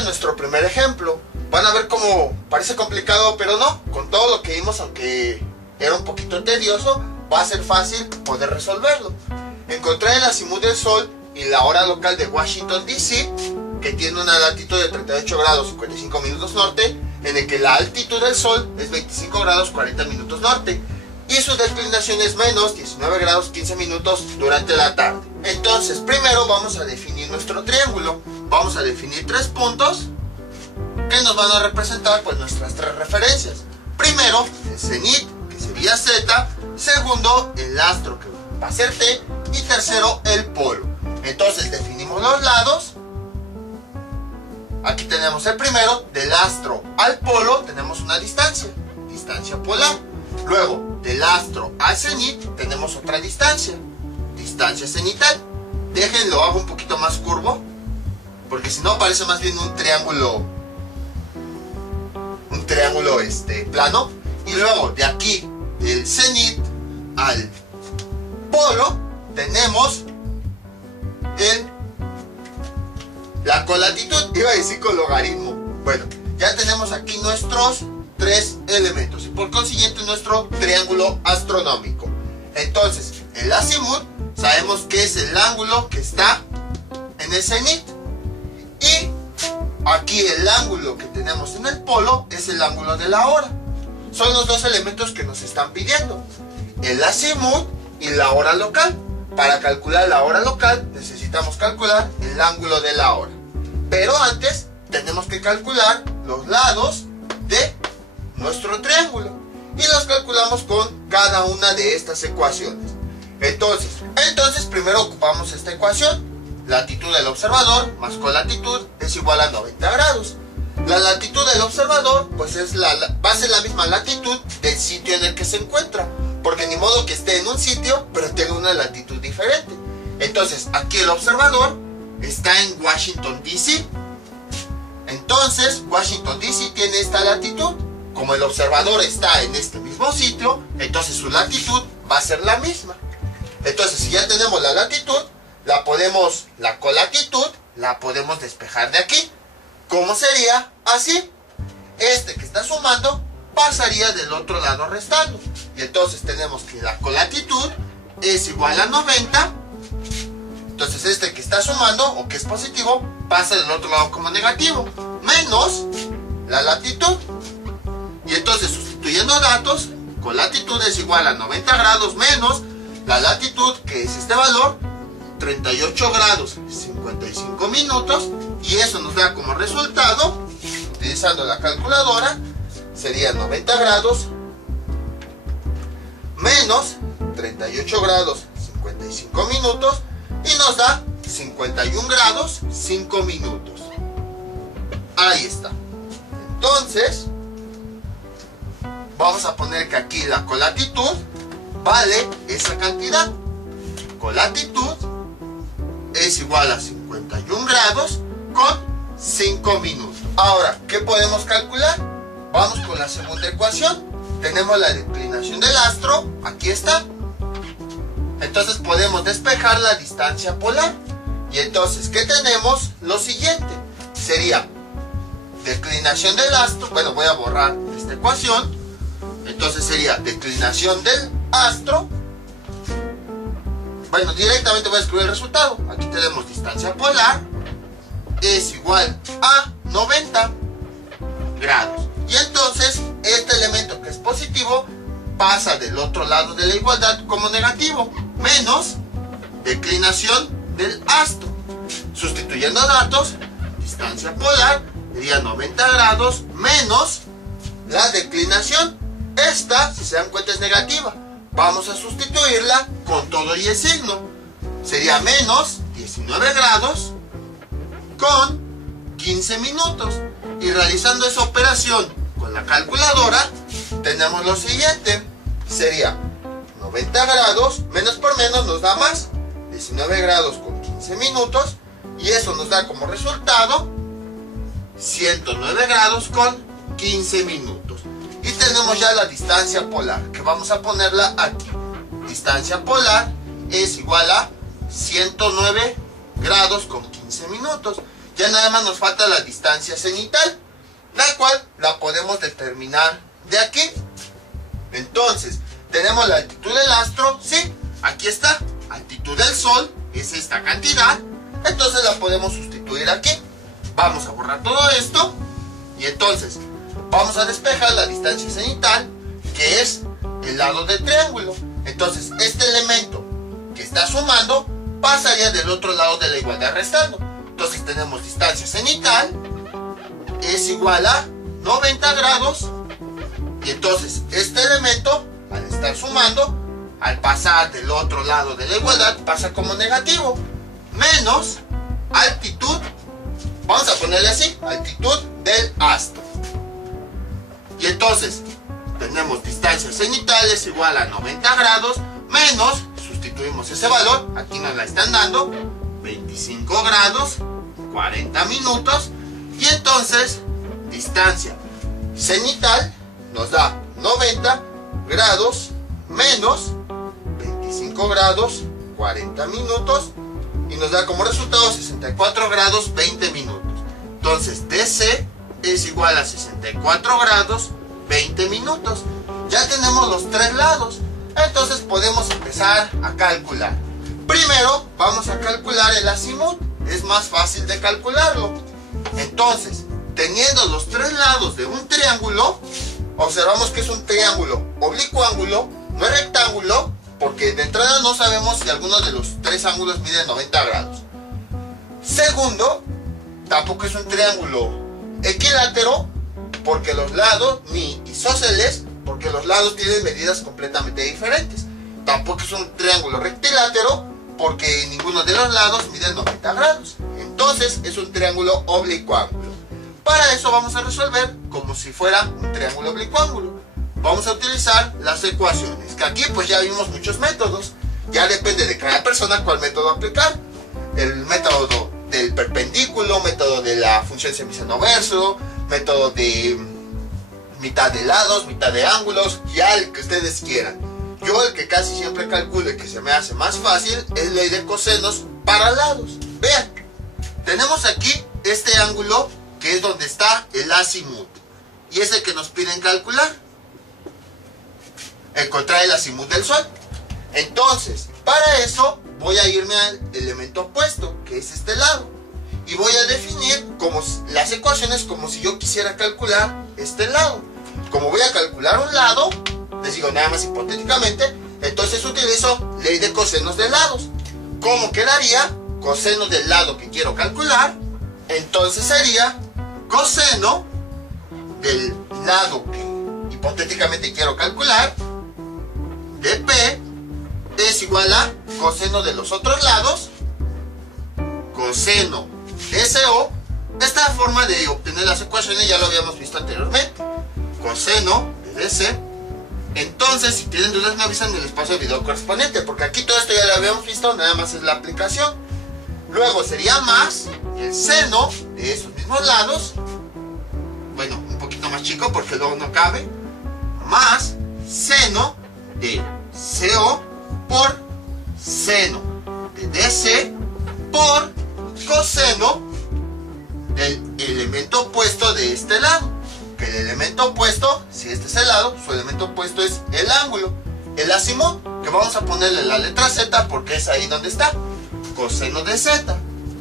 en nuestro primer ejemplo. Van a ver cómo parece complicado, pero no. Con todo lo que vimos, aunque era un poquito tedioso, va a ser fácil poder resolverlo. Encontré el azimut del Sol y la hora local de Washington, D.C., que tiene una latitud de 38 grados 55 minutos norte, en el que la altitud del Sol es 25 grados 40 minutos norte y su declinación es menos 19 grados 15 minutos durante la tarde. Entonces, primero vamos a definir nuestro triángulo. Vamos a definir 3 puntos que nos van a representar pues nuestras 3 referencias. Primero, el cenit, que sería Z. Segundo, el astro, que va a ser T. Y tercero, el polo. Entonces, definimos los lados. Aquí tenemos el primero, del astro al polo tenemos una distancia polar. Luego, del astro al cenit tenemos otra distancia cenital. Déjenlo, hago un poquito más curvo, porque si no parece más bien un triángulo plano. Y luego, de aquí, del cenit al polo, tenemos la colatitud, iba a decir con logaritmo. Bueno, ya tenemos aquí nuestros 3 elementos y por consiguiente nuestro triángulo astronómico. Entonces, el azimut sabemos que es el ángulo que está en el cenit, y aquí el ángulo que tenemos en el polo es el ángulo de la hora. Son los 2 elementos que nos están pidiendo, el azimut y la hora local. Para calcular la hora local necesitamos calcular el ángulo de la hora, pero antes tenemos que calcular los lados de nuestro triángulo y los calculamos con cada una de estas ecuaciones. Entonces primero ocupamos esta ecuación. Latitud del observador más colatitud es igual a 90 grados. La latitud del observador pues va a ser la misma latitud del sitio en el que se encuentra, porque ni modo que esté en un sitio pero tenga una latitud diferente. Entonces aquí el observador está en Washington, D.C. Entonces Washington, D.C. tiene esta latitud. Como el observador está en este mismo sitio, entonces su latitud va a ser la misma. Entonces, si ya tenemos la latitud, la colatitud la podemos despejar de aquí. ¿Cómo sería? Así. Este que está sumando pasaría del otro lado restando. Y entonces tenemos que la colatitud es igual a 90. Entonces este que está sumando, o que es positivo, pasa del otro lado como negativo. Menos la latitud. Y entonces, sustituyendo datos, colatitud es igual a 90 grados menos la latitud, que es este valor, 38 grados 55 minutos. Y eso nos da como resultado, utilizando la calculadora, sería 90 grados menos 38 grados 55 minutos y nos da 51 grados 5 minutos. Ahí está. Entonces, vamos a poner que aquí la colatitud vale esa cantidad. Colatitud es igual a 51 grados con 5 minutos. Ahora, ¿qué podemos calcular? Vamos con la segunda ecuación. Tenemos la declinación del astro, aquí está. Entonces podemos despejar la distancia polar. Y entonces, ¿qué tenemos? Lo siguiente sería declinación del astro. Bueno, voy a borrar esta ecuación. Entonces sería declinación del astro. Bueno, directamente voy a escribir el resultado. Aquí tenemos distancia polar es igual a 90 grados. Y entonces este elemento que es positivo pasa del otro lado de la igualdad como negativo, menos declinación del astro. Sustituyendo datos, distancia polar sería 90 grados menos la declinación. Esta, si se dan cuenta, es negativa. Vamos a sustituirla con todo y el signo. Sería menos 19 grados con 15 minutos. Y realizando esa operación con la calculadora, tenemos lo siguiente. Sería 90 grados, menos por menos nos da más. 19 grados con 15 minutos. Y eso nos da como resultado 109 grados con 15 minutos. Y tenemos ya la distancia polar, que vamos a ponerla aquí. Distancia polar es igual a 109 grados con 15 minutos. ya nada más nos falta la distancia cenital, la cual la podemos determinar de aquí. Entonces, tenemos la altitud del astro, sí, aquí está, altitud del Sol, es esta cantidad, entonces la podemos sustituir aquí. Vamos a borrar todo esto, y entonces, vamos a despejar la distancia cenital, que es el lado del triángulo. Entonces, este elemento que está sumando, pasaría del otro lado de la igualdad restando. Entonces tenemos distancia cenital es igual a 90 grados. Y entonces este elemento, al estar sumando, al pasar del otro lado de la igualdad, pasa como negativo. Menos altitud, vamos a ponerle así, altitud del astro. Y entonces tenemos distancia cenital es igual a 90 grados menos, sustituimos ese valor, aquí nos la están dando, 25 grados, 40 minutos. Y entonces distancia cenital nos da 90 grados menos 25 grados, 40 minutos. Y nos da como resultado 64 grados, 20 minutos. Entonces DC es igual a 64 grados, 20 minutos. Ya tenemos los tres lados. Entonces podemos empezar a calcular. Primero vamos a calcular el azimut. Es más fácil de calcularlo. Entonces, teniendo los tres lados de un triángulo, observamos que es un triángulo oblicuángulo, no es rectángulo, porque de entrada no sabemos si alguno de los tres ángulos mide 90 grados. Segundo, tampoco es un triángulo equilátero, porque los lados, ni isósceles, porque los lados tienen medidas completamente diferentes. Tampoco es un triángulo rectilátero, porque ninguno de los lados mide 90 grados. Entonces es un triángulo oblicuángulo. Para eso vamos a resolver como si fuera un triángulo oblicuángulo. Vamos a utilizar las ecuaciones, que aquí pues ya vimos muchos métodos. Ya depende de cada persona cuál método aplicar. El método del perpendículo, método de la función semiseno verso, método de mitad de lados, mitad de ángulos, ya el que ustedes quieran. Yo el que casi siempre calculo y que se me hace más fácil es ley de cosenos para lados. Vean, tenemos aquí este ángulo que es donde está el azimut y es el que nos piden calcular, encontrar el azimut del Sol. Entonces, para eso voy a irme al elemento opuesto, que es este lado, y voy a definir como las ecuaciones como si yo quisiera calcular este lado. Como voy a calcular un lado, les digo nada más hipotéticamente, entonces utilizo ley de cosenos de lados. ¿Cómo quedaría? Coseno del lado que quiero calcular, entonces sería coseno del lado que hipotéticamente quiero calcular de P es igual a coseno de los otros lados, coseno de CO. Esta forma de obtener las ecuaciones ya lo habíamos visto anteriormente. Coseno de DC. Entonces, si tienen dudas me avisan en el espacio de video correspondiente, porque aquí todo esto ya lo habíamos visto, nada más es la aplicación. Luego sería más el seno de esos mismos lados, bueno, un poquito más chico porque luego no cabe, más seno de CO por seno de DC por coseno del elemento opuesto de este lado. Que el elemento opuesto, si este es el lado, su elemento opuesto es el ángulo, el azimut, que vamos a ponerle la letra Z porque es ahí donde está, coseno de Z.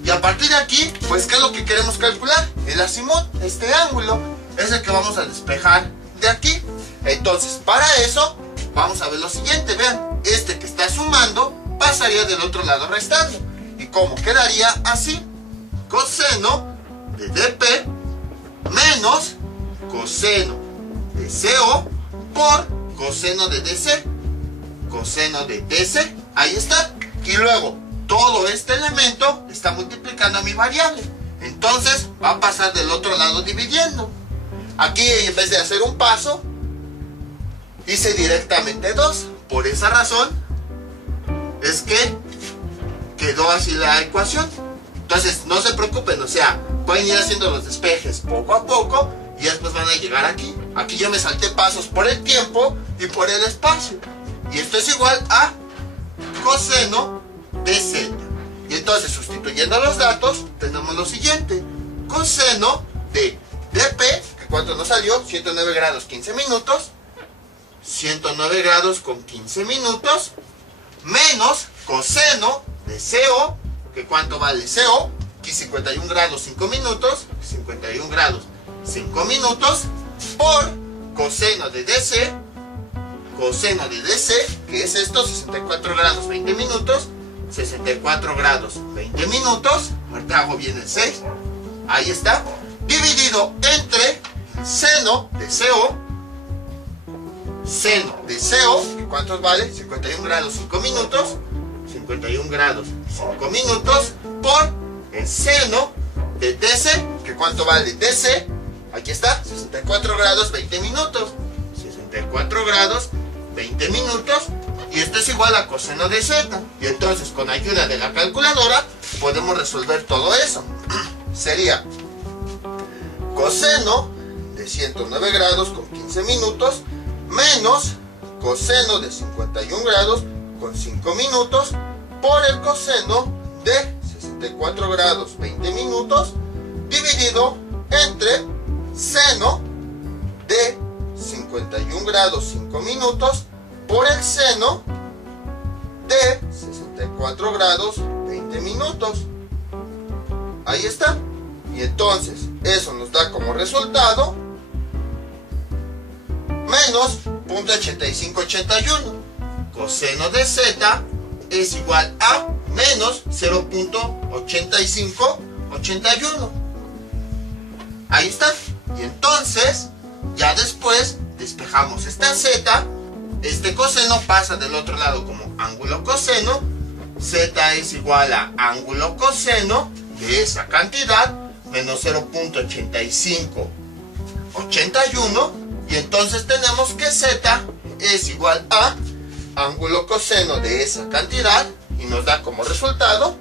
Y a partir de aquí, pues ¿qué es lo que queremos calcular? El azimut, este ángulo, es el que vamos a despejar de aquí. Entonces, para eso, vamos a ver lo siguiente, vean, este que está sumando, pasaría del otro lado restando. ¿Y cómo quedaría? Así, coseno de DP menos coseno de CO por coseno de DC, coseno de DC, ahí está. Y luego, todo este elemento está multiplicando a mi variable, entonces va a pasar del otro lado dividiendo. Aquí en vez de hacer un paso, hice directamente 2. Por esa razón es que quedó así la ecuación. Entonces no se preocupen, o sea, pueden ir haciendo los despejes poco a poco y después van a llegar aquí. Aquí yo me salté pasos por el tiempo y por el espacio. Y esto es igual a coseno de Z. Y entonces, sustituyendo los datos, tenemos lo siguiente. Coseno de dp, que ¿cuánto nos salió? 109 grados 15 minutos. 109 grados con 15 minutos. Menos coseno de CO, que ¿cuánto vale CO? Aquí 51 grados 5 minutos. 51 grados 5 minutos. Por coseno de DC. Coseno de DC, que es esto, 64 grados 20 minutos. 64 grados 20 minutos. Ahorita hago bien el 6. Ahí está. Dividido entre seno de CO. Seno de CO, que ¿cuántos vale? 51 grados 5 minutos. 51 grados 5 minutos. Por el seno de DC, que ¿cuánto vale? DC, aquí está, 64 grados 20 minutos. 64 grados 20 minutos. Y esto es igual a coseno de Z. Y entonces, con ayuda de la calculadora, podemos resolver todo eso. Sería coseno de 109 grados con 15 minutos menos coseno de 51 grados con 5 minutos por el coseno de 64 grados 20 minutos dividido entre seno de 51 grados 5 minutos por el seno de 64 grados 20 minutos. Ahí está. Y entonces eso nos da como resultado menos 0.8581. Coseno de Z es igual a menos 0.8581. Ahí está. Y entonces ya después despejamos esta Z. Este coseno pasa del otro lado como ángulo coseno. Z es igual a ángulo coseno de esa cantidad menos 0.8581. Y entonces tenemos que Z es igual a ángulo coseno de esa cantidad. Y nos da como resultado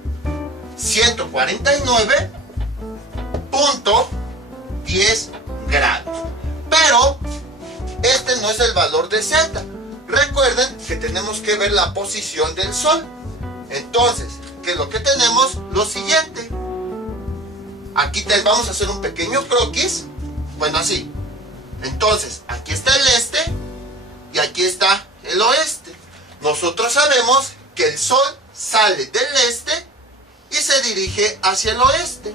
149.10 grados. Pero este no es el valor de Z. Recuerden que tenemos que ver la posición del Sol. Entonces, ¿qué es lo que tenemos? Lo siguiente. Aquí vamos a hacer un pequeño croquis. Bueno, así. Entonces, aquí está el este y aquí está el oeste. Nosotros sabemos que el Sol sale del este y se dirige hacia el oeste.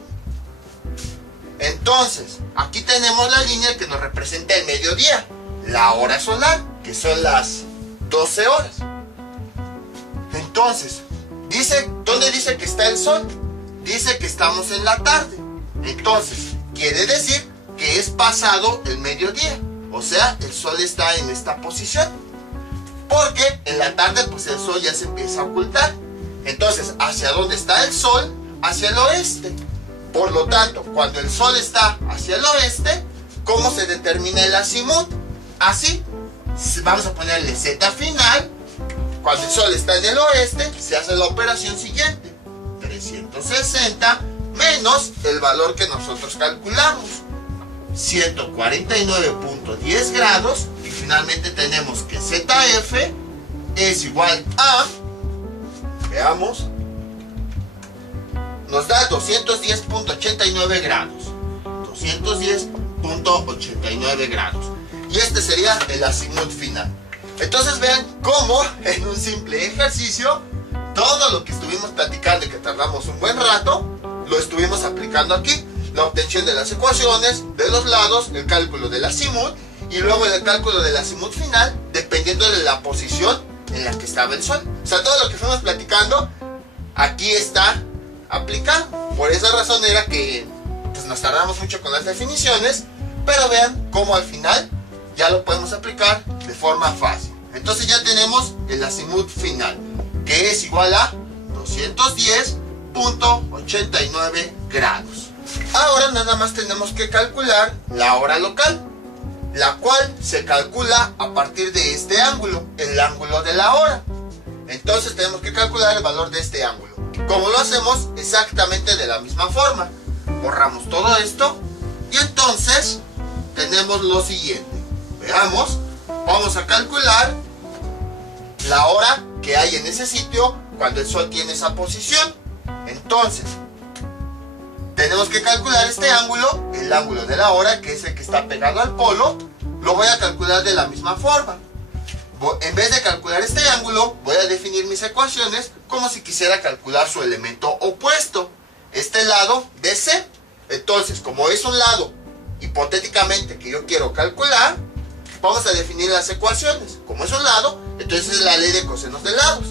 Entonces, aquí tenemos la línea que nos representa el mediodía, la hora solar, que son las 12 horas. Entonces, ¿dónde dice que está el Sol? Dice que estamos en la tarde. Entonces, quiere decir que es pasado el mediodía. O sea, el Sol está en esta posición. Porque en la tarde, pues el Sol ya se empieza a ocultar. Entonces, ¿hacia dónde está el Sol? Hacia el oeste. Por lo tanto, cuando el Sol está hacia el oeste, ¿cómo se determina el azimut? Así. Vamos a ponerle Z final. Cuando el Sol está en el oeste, se hace la operación siguiente. 360 menos el valor que nosotros calculamos. 149.10 grados. Y finalmente tenemos que ZF es igual a... Veamos. Nos da 210.89 grados. 210.89 grados. Y este sería el azimut final. Entonces vean cómo en un simple ejercicio todo lo que estuvimos platicando y que tardamos un buen rato lo estuvimos aplicando aquí. La obtención de las ecuaciones, de los lados, el cálculo del azimut y luego el cálculo del azimut final dependiendo de la posición en la que estaba el Sol. O sea, todo lo que fuimos platicando aquí está aplicado. Por esa razón era que pues, nos tardamos mucho con las definiciones, pero vean cómo al final ya lo podemos aplicar de forma fácil. Entonces ya tenemos el azimut final, que es igual a 210.89 grados. Ahora nada más tenemos que calcular la hora local, la cual se calcula a partir de este ángulo, el ángulo de la hora. Entonces tenemos que calcular el valor de este ángulo. ¿Cómo lo hacemos? Exactamente de la misma forma. Borramos todo esto y entonces tenemos lo siguiente. Veamos, vamos a calcular la hora que hay en ese sitio cuando el Sol tiene esa posición. Entonces, tenemos que calcular este ángulo, el ángulo de la hora, que es el que está pegado al polo. Lo voy a calcular de la misma forma. En vez de calcular este ángulo, voy a definir mis ecuaciones como si quisiera calcular su elemento opuesto, este lado DC. Entonces, como es un lado hipotéticamente que yo quiero calcular, vamos a definir las ecuaciones. Como es un lado, entonces es la ley de cosenos de lados.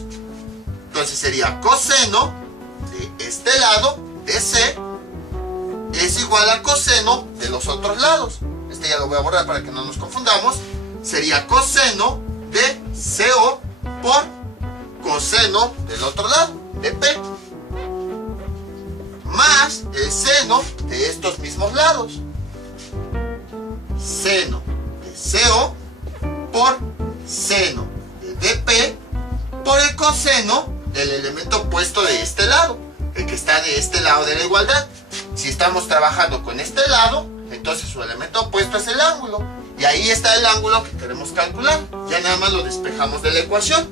Entonces sería coseno de este lado, DC, es igual a coseno de los otros lados. Este ya lo voy a borrar para que no nos confundamos. Sería coseno de CO por coseno del otro lado, de P, más el seno de estos mismos lados. Seno de CO por seno de DP por el coseno del elemento opuesto de este lado, el que está de este lado de la igualdad. Si estamos trabajando con este lado, entonces su elemento opuesto es el ángulo. Y ahí está el ángulo que queremos calcular. Ya nada más lo despejamos de la ecuación.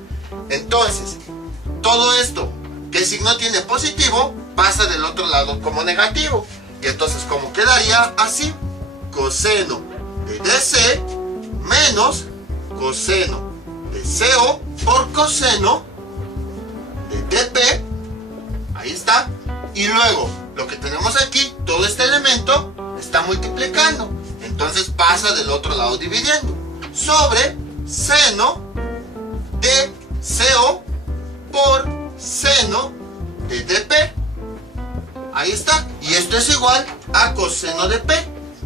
Entonces, todo esto que el signo tiene positivo pasa del otro lado como negativo. Y entonces, ¿cómo quedaría? Así. Coseno de DC menos coseno de CO por coseno de DP. Ahí está. Y luego, lo que tenemos aquí, todo este elemento está multiplicando. Entonces pasa del otro lado dividiendo. Sobre seno de CO por seno de DP. Ahí está. Y esto es igual a coseno de P.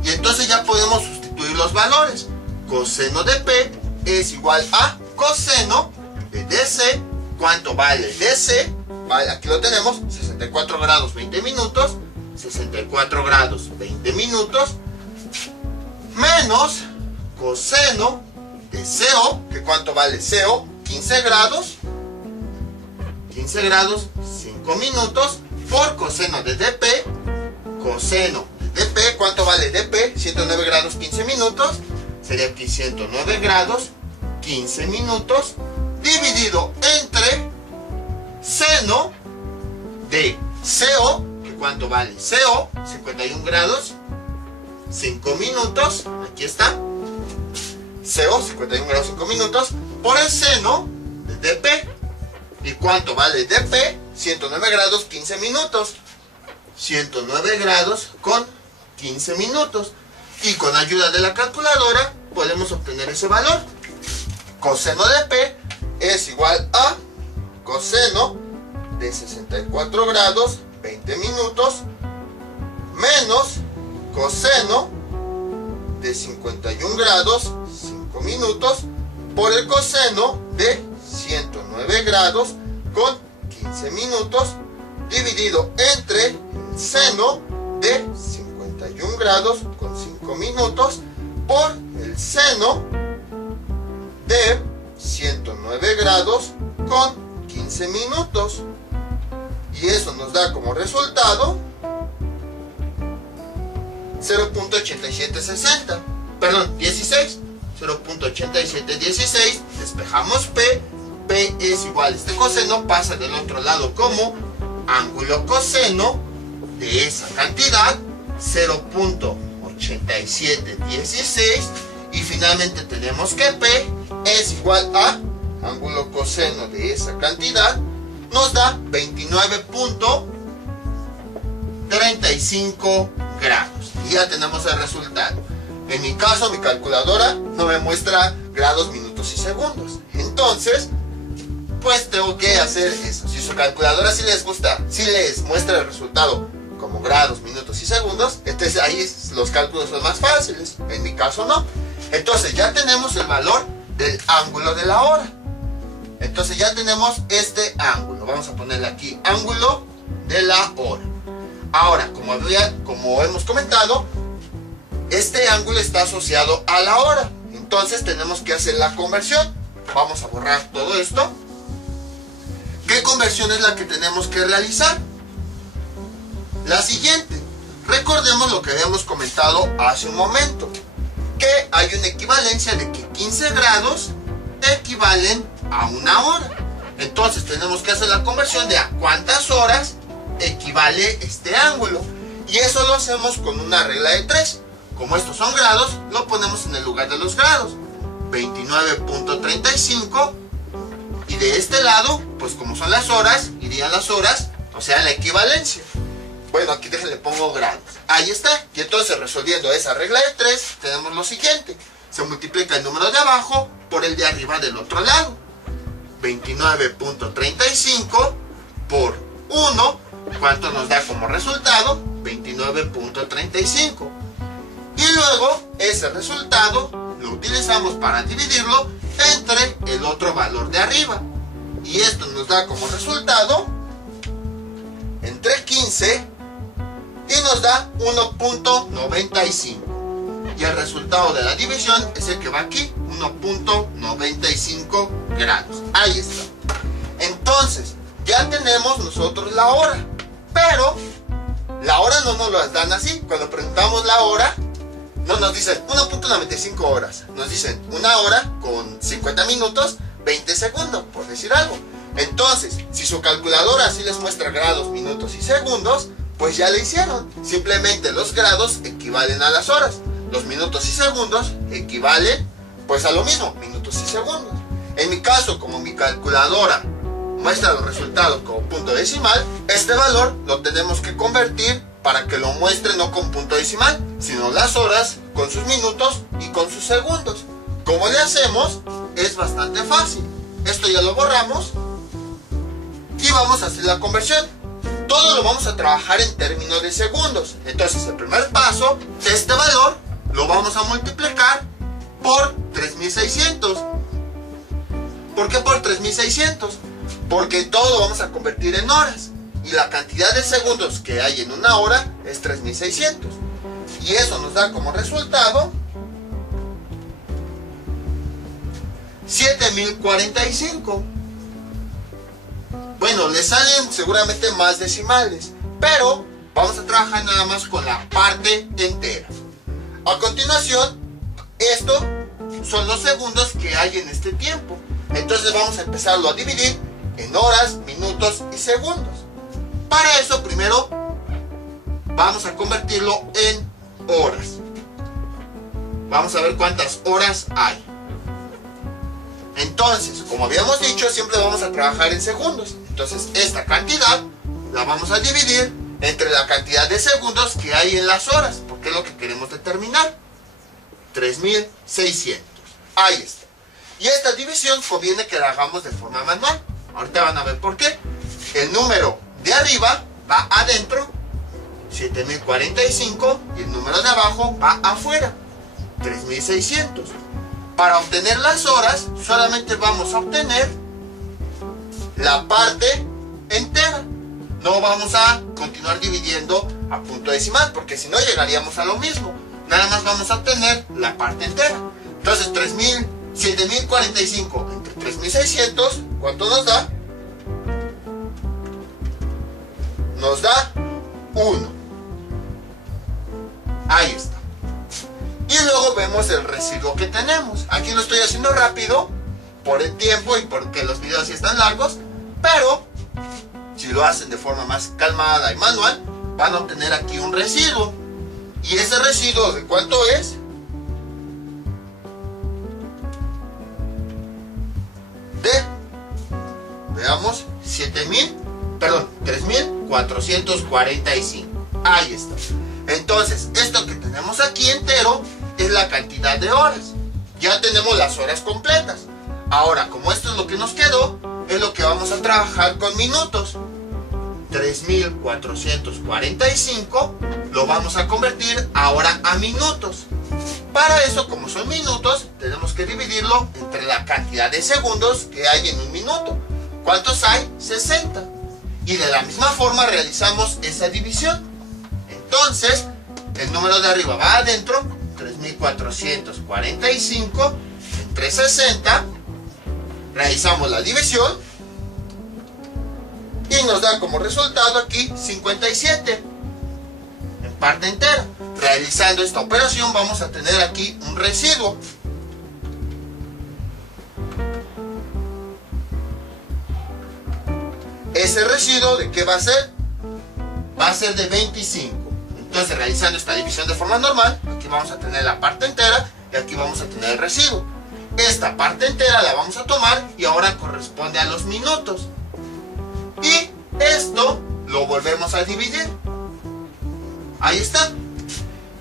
Y entonces ya podemos sustituir los valores. Coseno de P es igual a coseno de DC. ¿Cuánto vale DC? Vale, aquí lo tenemos. 64 grados 20 minutos. 64 grados 20 minutos. Menos coseno de CO, que cuánto vale CO, 15 grados, 15 grados, 5 minutos, por coseno de DP, coseno de DP, ¿cuánto vale DP? 109 grados, 15 minutos, sería aquí 109 grados, 15 minutos, dividido entre seno de CO, que cuánto vale CO, 51 grados, 5 minutos, aquí está, CO, 51 grados 5 minutos, por el seno de DP. ¿Y cuánto vale DP? 109 grados 15 minutos. 109 grados con 15 minutos. Y con ayuda de la calculadora podemos obtener ese valor. Coseno de P es igual a coseno de 64 grados 20 minutos menos coseno de 51 grados 5 minutos por el coseno de 109 grados con 15 minutos dividido entre el seno de 51 grados con 5 minutos por el seno de 109 grados con 15 minutos. Y eso nos da como resultado 0.8760, perdón, 16, 0.8716, despejamos P, P es igual a este coseno, pasa del otro lado como ángulo coseno de esa cantidad, 0.8716, y finalmente tenemos que P es igual a ángulo coseno de esa cantidad, nos da 29.35 grados. Y ya tenemos el resultado. En mi caso, mi calculadora no me muestra grados, minutos y segundos. Entonces, pues tengo que hacer eso. Si su calculadora sí les gusta, si les muestra el resultado como grados, minutos y segundos, entonces ahí los cálculos son más fáciles. En mi caso no. Entonces ya tenemos el valor del ángulo de la hora. Entonces ya tenemos este ángulo. Vamos a ponerle aquí ángulo de la hora. Ahora, como hemos comentado, este ángulo está asociado a la hora. Entonces tenemos que hacer la conversión. Vamos a borrar todo esto. ¿Qué conversión es la que tenemos que realizar? La siguiente. Recordemos lo que habíamos comentado hace un momento. Que hay una equivalencia de que 15 grados equivalen a una hora. Entonces tenemos que hacer la conversión de a cuántas horas equivale este ángulo. Y eso lo hacemos con una regla de 3. Como estos son grados, lo ponemos en el lugar de los grados. 29.35. Y de este lado, pues como son las horas, irían las horas, o sea, la equivalencia. Bueno, aquí déjenle pongo grados. Ahí está. Y entonces, resolviendo esa regla de 3, tenemos lo siguiente. Se multiplica el número de abajo por el de arriba del otro lado. 29.35 por 1. ¿Cuánto nos da como resultado? 29.35. Y luego, ese resultado lo utilizamos para dividirlo entre el otro valor de arriba. Y esto nos da como resultado entre 15 y nos da 1.95. Y el resultado de la división es el que va aquí, 1.95 grados. Ahí está. Entonces, ya tenemos nosotros la hora. Pero la hora no nos lo dan así. Cuando preguntamos la hora, no nos dicen 1.95 horas. Nos dicen 1 hora con 50 minutos, 20 segundos, por decir algo. Entonces, si su calculadora así les muestra grados, minutos y segundos, pues ya le hicieron. Simplemente los grados equivalen a las horas. Los minutos y segundos equivalen pues a lo mismo, minutos y segundos. En mi caso, como mi calculadora muestra los resultados como punto decimal, este valor lo tenemos que convertir para que lo muestre no con punto decimal, sino las horas con sus minutos y con sus segundos. ¿Cómo le hacemos? Es bastante fácil. Esto ya lo borramos y vamos a hacer la conversión. Todo lo vamos a trabajar en términos de segundos. Entonces, el primer paso, este valor lo vamos a multiplicar por 3600. ¿Por qué por 3600? Porque todo lo vamos a convertir en horas. Y la cantidad de segundos que hay en una hora es 3600. Y eso nos da como resultado 7045. Bueno, le salen seguramente más decimales, pero vamos a trabajar nada más con la parte entera. A continuación, esto son los segundos que hay en este tiempo. Entonces vamos a empezarlo a dividir en horas, minutos y segundos. Para eso primero vamos a convertirlo en horas. Vamos a ver cuántas horas hay. Entonces, como habíamos dicho, siempre vamos a trabajar en segundos. Entonces esta cantidad la vamos a dividir entre la cantidad de segundos que hay en las horas, porque es lo que queremos determinar. 3600. Ahí está. Y esta división conviene que la hagamos de forma manual. Ahorita van a ver por qué. El número de arriba va adentro, 7045, y el número de abajo va afuera, 3600. Para obtener las horas, solamente vamos a obtener la parte entera. No vamos a continuar dividiendo a punto decimal, porque si no llegaríamos a lo mismo. Nada más vamos a obtener la parte entera. Entonces 7045 entre 3600, ¿cuánto nos da? Nos da 1. Ahí está. Y luego vemos el residuo que tenemos. Aquí lo estoy haciendo rápido por el tiempo y porque los videos sí están largos, pero si lo hacen de forma más calmada y manual, van a obtener aquí un residuo. ¿Y ese residuo de cuánto es? Veamos, 3445. Ahí está. Entonces, esto que tenemos aquí entero es la cantidad de horas. Ya tenemos las horas completas. Ahora, como esto es lo que nos quedó, es lo que vamos a trabajar con minutos. 3445 lo vamos a convertir ahora a minutos. Para eso, como son minutos, tenemos que dividirlo entre la cantidad de segundos que hay en un minuto. ¿Cuántos hay? 60. Y de la misma forma realizamos esa división. Entonces, el número de arriba va adentro, 3445 entre 60. Realizamos la división y nos da como resultado aquí 57 en parte entera. Realizando esta operación vamos a tener aquí un residuo. ¿Ese residuo de qué va a ser? va a ser de 25. Entonces, realizando esta división de forma normal, aquí vamos a tener la parte entera y aquí vamos a tener el residuo. Esta parte entera la vamos a tomar y ahora corresponde a los minutos. Y esto lo volvemos a dividir. Ahí está.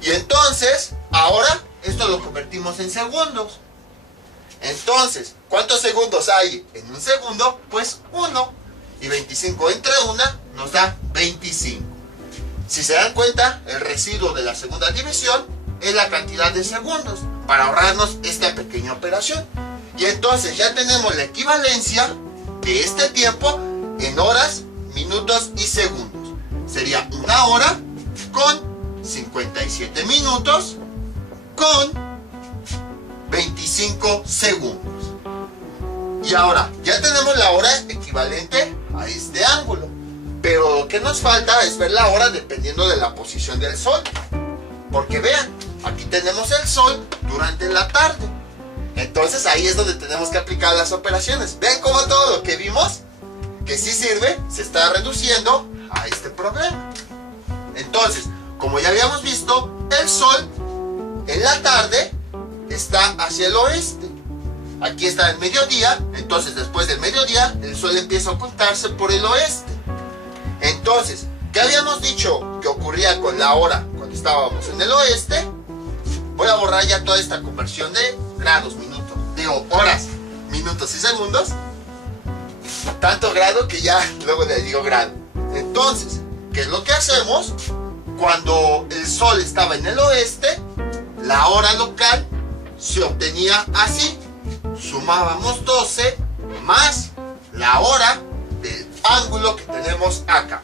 Y entonces, ahora esto lo convertimos en segundos. Entonces, ¿cuántos segundos hay en un segundo? Pues 1. Y 25 entre 1 nos da 25. Si se dan cuenta, el residuo de la segunda división es la cantidad de segundos para ahorrarnos esta pequeña operación. Y entonces ya tenemos la equivalencia de este tiempo en horas, minutos y segundos. Sería 1 hora con 57 minutos con 25 segundos. Y ahora ya tenemos la hora equivalente a este ángulo. Pero lo que nos falta es ver la hora dependiendo de la posición del sol. Porque vean, aquí tenemos el sol durante la tarde. Entonces ahí es donde tenemos que aplicar las operaciones. Vean cómo todo lo que vimos, que sí sirve, se está reduciendo a este problema. Entonces, como ya habíamos visto, el sol en la tarde está hacia el oeste. Aquí está el mediodía, entonces después del mediodía el sol empieza a ocultarse por el oeste. Entonces, ¿qué habíamos dicho que ocurría con la hora cuando estábamos en el oeste? Voy a borrar ya toda esta conversión de grados, minutos, digo horas, minutos y segundos. Tanto grado que ya luego le digo grado. Entonces, ¿qué es lo que hacemos? Cuando el sol estaba en el oeste, la hora local se obtenía así. Sumábamos 12 más la hora del ángulo que tenemos acá.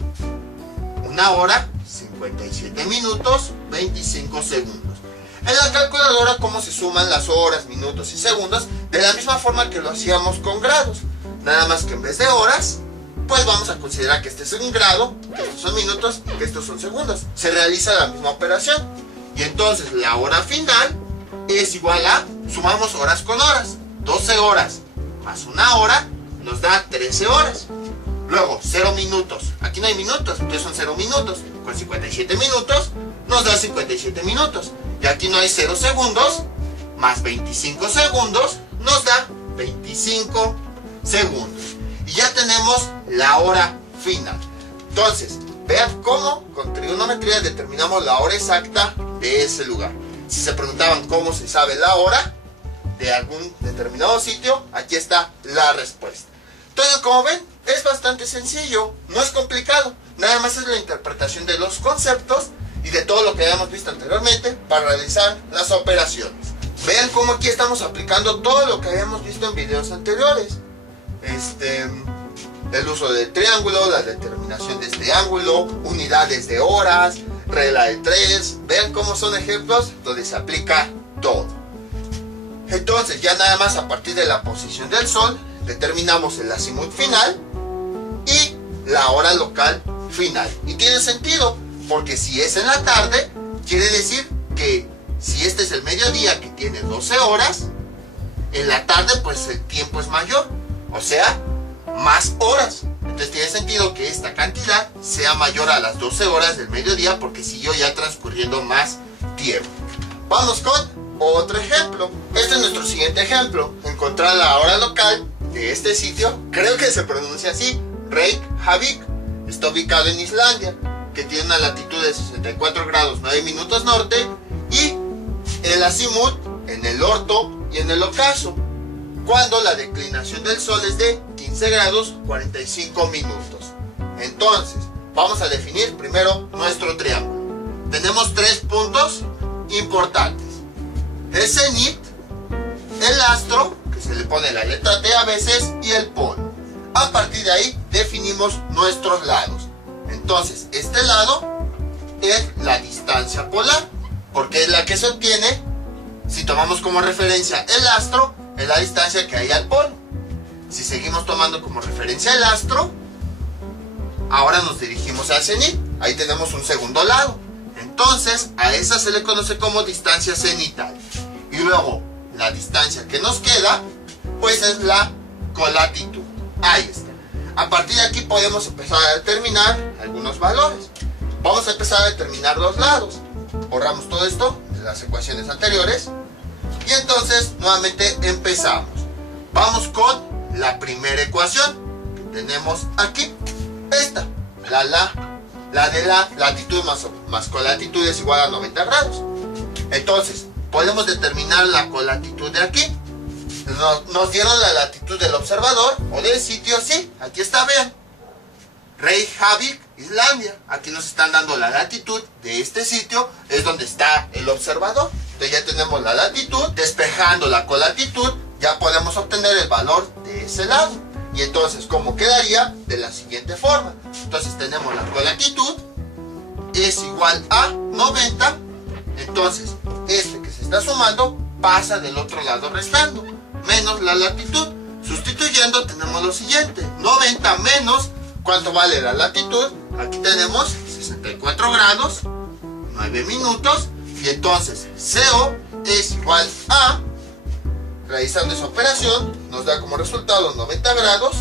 1 hora, 57 minutos, 25 segundos. En la calculadora, ¿cómo se suman las horas, minutos y segundos? De la misma forma que lo hacíamos con grados. Nada más que en vez de horas, pues vamos a considerar que este es un grado, que estos son minutos y que estos son segundos. Se realiza la misma operación. Y entonces la hora final es igual a, sumamos horas con horas. 12 horas más 1 hora nos da 13 horas. Luego 0 minutos, aquí no hay minutos, entonces son 0 minutos. Con 57 minutos nos da 57 minutos. Y aquí no hay 0 segundos, más 25 segundos nos da 25 segundos. Y ya tenemos la hora final. Entonces, vean cómo con trigonometría determinamos la hora exacta de ese lugar. Si se preguntaban cómo se sabe la hora de algún determinado sitio, aquí está la respuesta. Entonces, como ven, es bastante sencillo, no es complicado, nada más es la interpretación de los conceptos y de todo lo que habíamos visto anteriormente para realizar las operaciones. Vean cómo aquí estamos aplicando todo lo que habíamos visto en videos anteriores. El uso del triángulo, la determinación de este ángulo, unidades de horas, regla de 3. Vean cómo son ejemplos donde se aplica todo. Entonces ya nada más a partir de la posición del sol determinamos el azimut final y la hora local final. Y tiene sentido, porque si es en la tarde, quiere decir que si este es el mediodía que tiene 12 horas, en la tarde pues el tiempo es mayor, o sea, más horas. Entonces tiene sentido que esta cantidad sea mayor a las 12 horas del mediodía porque siguió ya transcurriendo más tiempo. Vamos con otro ejemplo. Este es nuestro siguiente ejemplo. Encontrar la hora local de este sitio, creo que se pronuncia así, Reykjavik. Está ubicado en Islandia, que tiene una latitud de 64 grados 9 minutos norte y el azimut en el orto y en el ocaso, cuando la declinación del sol es de 15 grados 45 minutos. Entonces, vamos a definir primero nuestro triángulo. Tenemos 3 puntos importantes: el cenit, el astro, que se le pone la letra T a veces, y el polo. A partir de ahí definimos nuestros lados. Entonces, este lado es la distancia polar, porque es la que se obtiene si tomamos como referencia el astro, es la distancia que hay al polo. Si seguimos tomando como referencia el astro, ahora nos dirigimos al cenit. Ahí tenemos un segundo lado. Entonces, a esa se le conoce como distancia cenital. Y luego, la distancia que nos queda, pues es la colatitud. Ahí está. A partir de aquí podemos empezar a determinar algunos valores. Vamos a empezar a determinar los lados. Borramos todo esto de las ecuaciones anteriores. Y entonces nuevamente empezamos. Vamos con la primera ecuación que tenemos aquí. Esta, la de la latitud más colatitud es igual a 90 grados. Entonces, podemos determinar la colatitud de aquí. Nos dieron la latitud del observador o del sitio, sí, aquí está, vean. Reykjavik, Islandia. Aquí nos están dando la latitud de este sitio, es donde está el observador. Entonces ya tenemos la latitud, despejando la colatitud, ya podemos obtener el valor de ese lado. Y entonces, ¿cómo quedaría? De la siguiente forma. Entonces tenemos la colatitud es igual a 90. Entonces, este que se está sumando pasa del otro lado restando, menos la latitud. Sustituyendo tenemos lo siguiente, 90 menos, ¿cuánto vale la latitud? Aquí tenemos 64 grados, 9 minutos, y entonces CO es igual a, realizando esa operación, nos da como resultado 90 grados,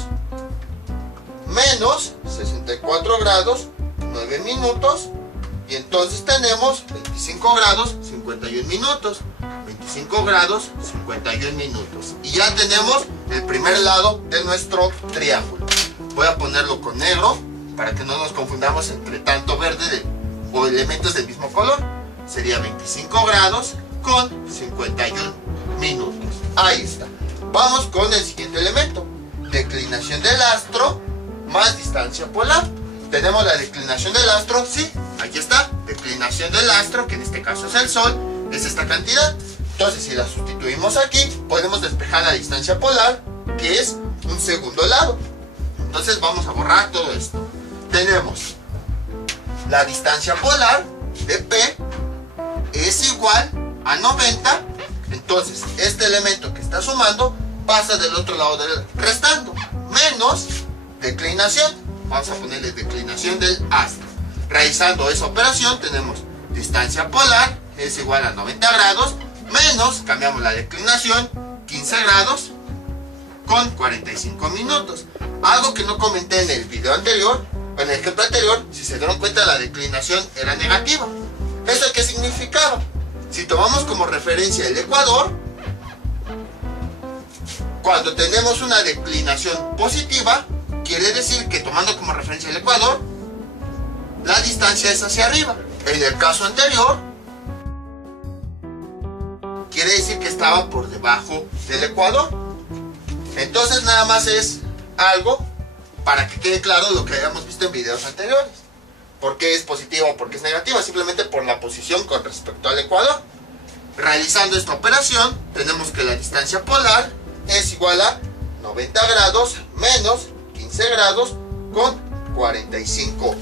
menos 64 grados, 9 minutos, y entonces tenemos 25 grados, 51 minutos. 25 grados, 51 minutos. Y ya tenemos el primer lado de nuestro triángulo. Voy a ponerlo con negro para que no nos confundamos entre tanto verde o elementos del mismo color. Sería 25 grados con 51 minutos. Ahí está. Vamos con el siguiente elemento. Declinación del astro más distancia polar. Tenemos la declinación del astro, sí, aquí está. Declinación del astro, que en este caso es el Sol, es esta cantidad. Entonces, si la sustituimos aquí, podemos despejar la distancia polar, que es un segundo lado. Entonces vamos a borrar todo esto. Tenemos la distancia polar de P es igual a 90. Entonces, este elemento que está sumando pasa del otro lado del restando. Menos declinación. Vamos a ponerle declinación del astro. Realizando esa operación, tenemos distancia polar es igual a 90 grados. Menos, cambiamos la declinación, 15 grados con 45 minutos. Algo que no comenté en el video anterior, o en el ejemplo anterior, si se dieron cuenta, la declinación era negativa. ¿Eso qué significaba? Si tomamos como referencia el ecuador, cuando tenemos una declinación positiva, quiere decir que tomando como referencia el ecuador, la distancia es hacia arriba. En el caso anterior, quiere decir que estaba por debajo del ecuador. Entonces nada más es algo para que quede claro lo que habíamos visto en videos anteriores. ¿Por qué es positiva o por qué es negativa? Simplemente por la posición con respecto al ecuador. Realizando esta operación, tenemos que la distancia polar es igual a 90 grados menos 15 grados con 45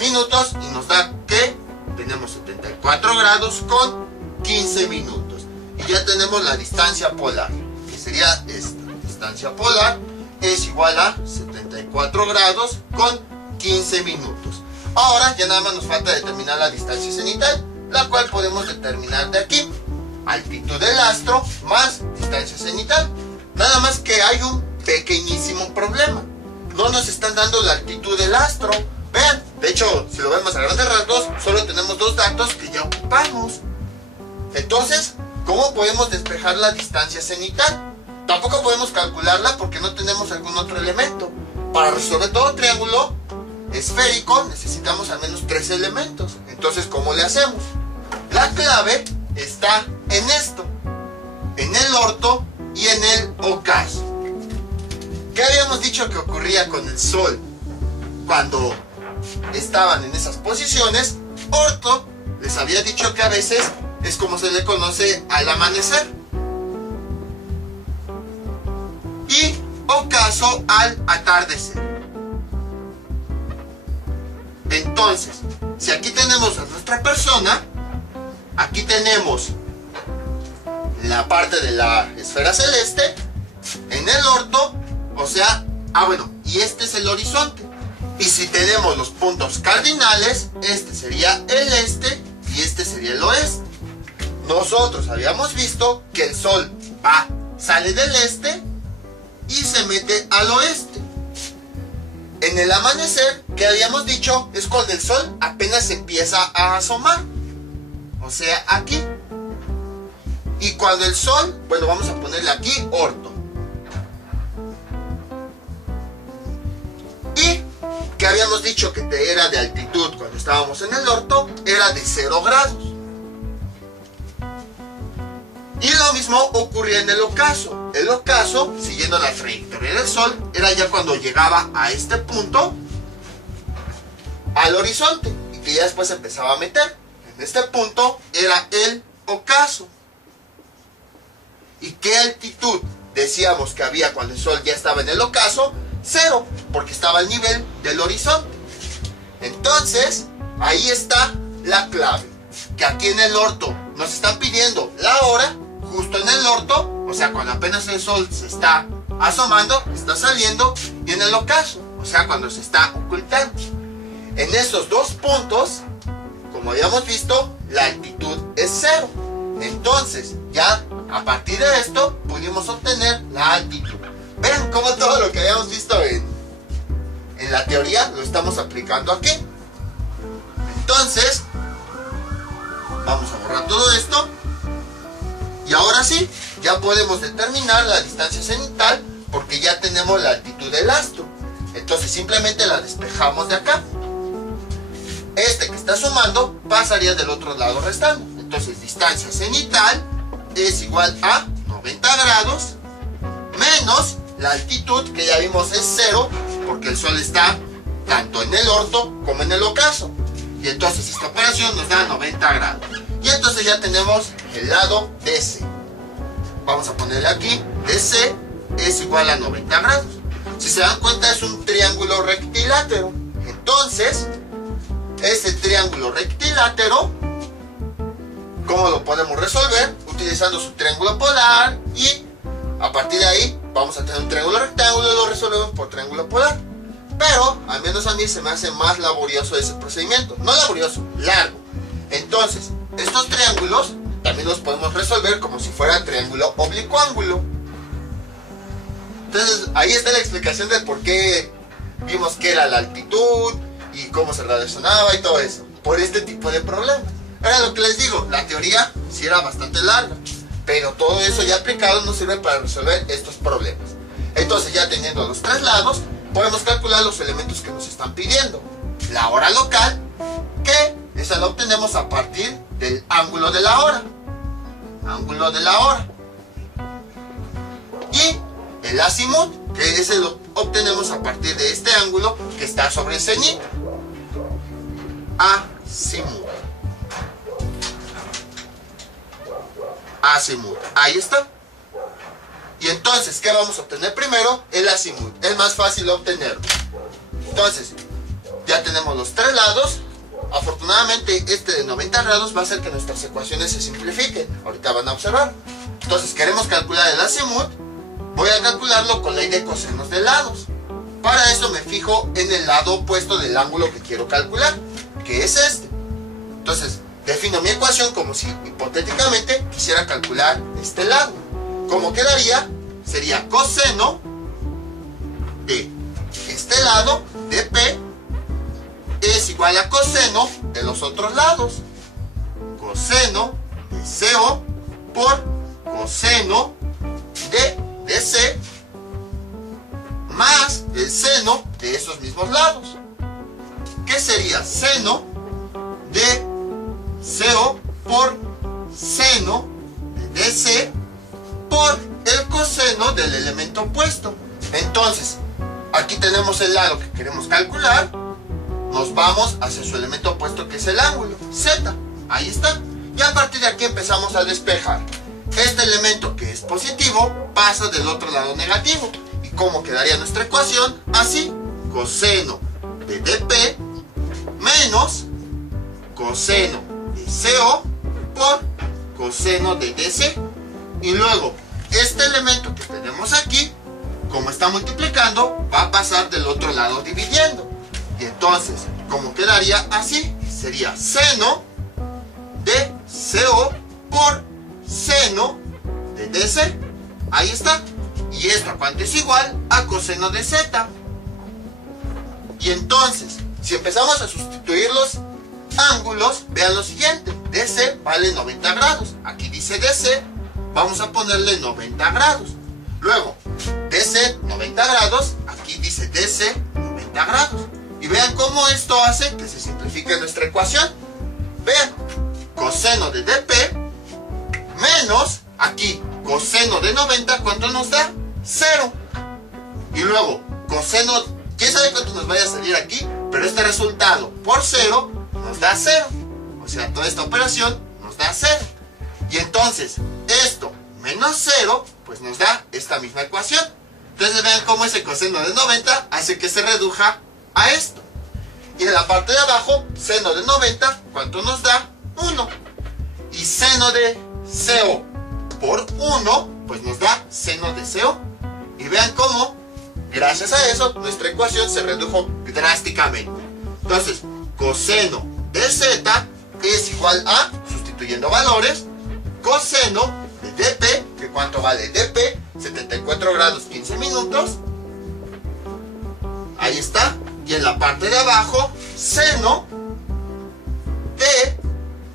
minutos. Y nos da que tenemos 74 grados con 15 minutos. Y ya tenemos la distancia polar, que sería esta. Distancia polar es igual a 74 grados con 15 minutos. Ahora ya nada más nos falta determinar la distancia cenital, la cual podemos determinar de aquí. Altitud del astro más distancia cenital. Nada más que hay un pequeñísimo problema. No nos están dando la altitud del astro. Vean, de hecho, si lo vemos a grandes rasgos, solo tenemos dos datos que ya ocupamos. Entonces, ¿cómo podemos despejar la distancia cenital? Tampoco podemos calcularla porque no tenemos algún otro elemento. Para resolver todo triángulo esférico necesitamos al menos 3 elementos. Entonces, ¿cómo le hacemos? La clave está en esto, en el orto y en el ocaso. ¿Qué habíamos dicho que ocurría con el Sol cuando estaban en esas posiciones? Orto, les había dicho que a veces es como se le conoce al amanecer, y ocaso al atardecer. Entonces, si aquí tenemos a nuestra persona, aquí tenemos la parte de la esfera celeste en el orto, o sea, y este es el horizonte. Y si tenemos los puntos cardinales, este sería el este y este sería el oeste. Nosotros habíamos visto que el Sol sale del este y se mete al oeste. En el amanecer, que habíamos dicho es cuando el sol apenas empieza a asomar. O sea, aquí. Y cuando el sol, bueno, vamos a ponerle aquí orto. Y que habíamos dicho que era de altitud cuando estábamos en el orto, era de 0 grados. Y lo mismo ocurría en el ocaso. El ocaso, siguiendo la trayectoria del sol, era ya cuando llegaba a este punto, al horizonte, y que ya después empezaba a meter. En este punto era el ocaso. ¿Y qué altitud decíamos que había cuando el sol ya estaba en el ocaso? 0, porque estaba al nivel del horizonte. Entonces, ahí está la clave. Que aquí en el orto nos están pidiendo la hora, justo en el orto, o sea, cuando apenas el sol se está asomando, está saliendo, y en el ocaso, o sea, cuando se está ocultando. En esos dos puntos, como habíamos visto, la altitud es 0. Entonces, ya a partir de esto, pudimos obtener la altitud. Vean cómo todo lo que habíamos visto en la teoría lo estamos aplicando aquí. Entonces, vamos a borrar todo esto. Y ahora sí, ya podemos determinar la distancia cenital porque ya tenemos la altitud del astro. Entonces simplemente la despejamos de acá. Este que está sumando pasaría del otro lado restando. Entonces distancia cenital es igual a 90 grados menos la altitud, que ya vimos es 0 porque el sol está tanto en el orto como en el ocaso. Y entonces esta operación nos da 90 grados. Y entonces ya tenemos el lado DC. Vamos a ponerle aquí, DC es igual a 90 grados. Si se dan cuenta es un triángulo rectilátero. Entonces, este triángulo rectilátero, ¿cómo lo podemos resolver? Utilizando su triángulo polar, y a partir de ahí vamos a tener un triángulo rectángulo y lo resolvemos por triángulo polar. Pero, al menos a mí se me hace más laborioso ese procedimiento. No laborioso, largo. Entonces, estos triángulos también los podemos resolver como si fuera triángulo oblicuángulo. Entonces, ahí está la explicación de por qué vimos que era la altitud y cómo se relacionaba y todo eso. Por este tipo de problemas. Ahora lo que les digo, la teoría sí era bastante larga, pero todo eso ya aplicado nos sirve para resolver estos problemas. Entonces, ya teniendo los tres lados, podemos calcular los elementos que nos están pidiendo. La hora local, que esa la obtenemos a partir del ángulo de la hora. Ángulo de la hora. Y el azimut, que ese lo obtenemos a partir de este ángulo que está sobre el cenit. Azimut. Azimut. Ahí está. Y entonces, ¿qué vamos a obtener primero? El azimut. Es más fácil obtenerlo. Entonces, ya tenemos los tres lados. Afortunadamente, este de 90 grados va a hacer que nuestras ecuaciones se simplifiquen. Ahorita van a observar. Entonces, queremos calcular el azimut. Voy a calcularlo con ley de cosenos de lados. Para eso me fijo en el lado opuesto del ángulo que quiero calcular, que es este. Entonces, defino mi ecuación como si hipotéticamente quisiera calcular este lado. ¿Cómo quedaría? Sería coseno de este lado de P es igual a coseno de los otros lados. Coseno de CO por coseno de DC más el seno de esos mismos lados. ¿Qué sería? Seno de CO por seno de DC por el coseno del elemento opuesto. Entonces, aquí tenemos el lado que queremos calcular. Nos vamos hacia su elemento opuesto, que es el ángulo Z. Ahí está. Y a partir de aquí empezamos a despejar. Este elemento que es positivo pasa del otro lado negativo. ¿Y cómo quedaría nuestra ecuación? Así. Coseno de DP menos coseno de CO por coseno de DC. Y luego, este elemento que tenemos aquí, como está multiplicando, va a pasar del otro lado dividiendo. Y entonces, ¿cómo quedaría? Así. Sería seno de CO por seno de DC. Ahí está. ¿Y esto a cuánto es igual? A coseno de Z. Y entonces, Si empezamos a sustituir los ángulos, vean lo siguiente. DC vale 90 grados. Aquí dice DC, vamos a ponerle 90 grados. Luego, DC 90 grados, aquí dice DC 90 grados. Y vean cómo esto hace que se simplifique nuestra ecuación. Vean, coseno de DP menos, aquí, coseno de 90, ¿cuánto nos da? 0. Y luego, coseno, quién sabe cuánto nos vaya a salir aquí, pero este resultado por 0 nos da 0. O sea, toda esta operación nos da 0. Y entonces, esto menos 0, pues nos da esta misma ecuación. Entonces vean cómo ese coseno de 90 hace que se reduzca a esto. Y en la parte de abajo, seno de 90, ¿cuánto nos da? 1. Y seno de CO por 1, pues nos da seno de CO. Y vean cómo, gracias a eso, nuestra ecuación se redujo drásticamente. Entonces, coseno de Z es igual a, sustituyendo valores, coseno de DP, que ¿cuánto vale DP? 74 grados 15 minutos. Ahí está. Y en la parte de abajo, seno de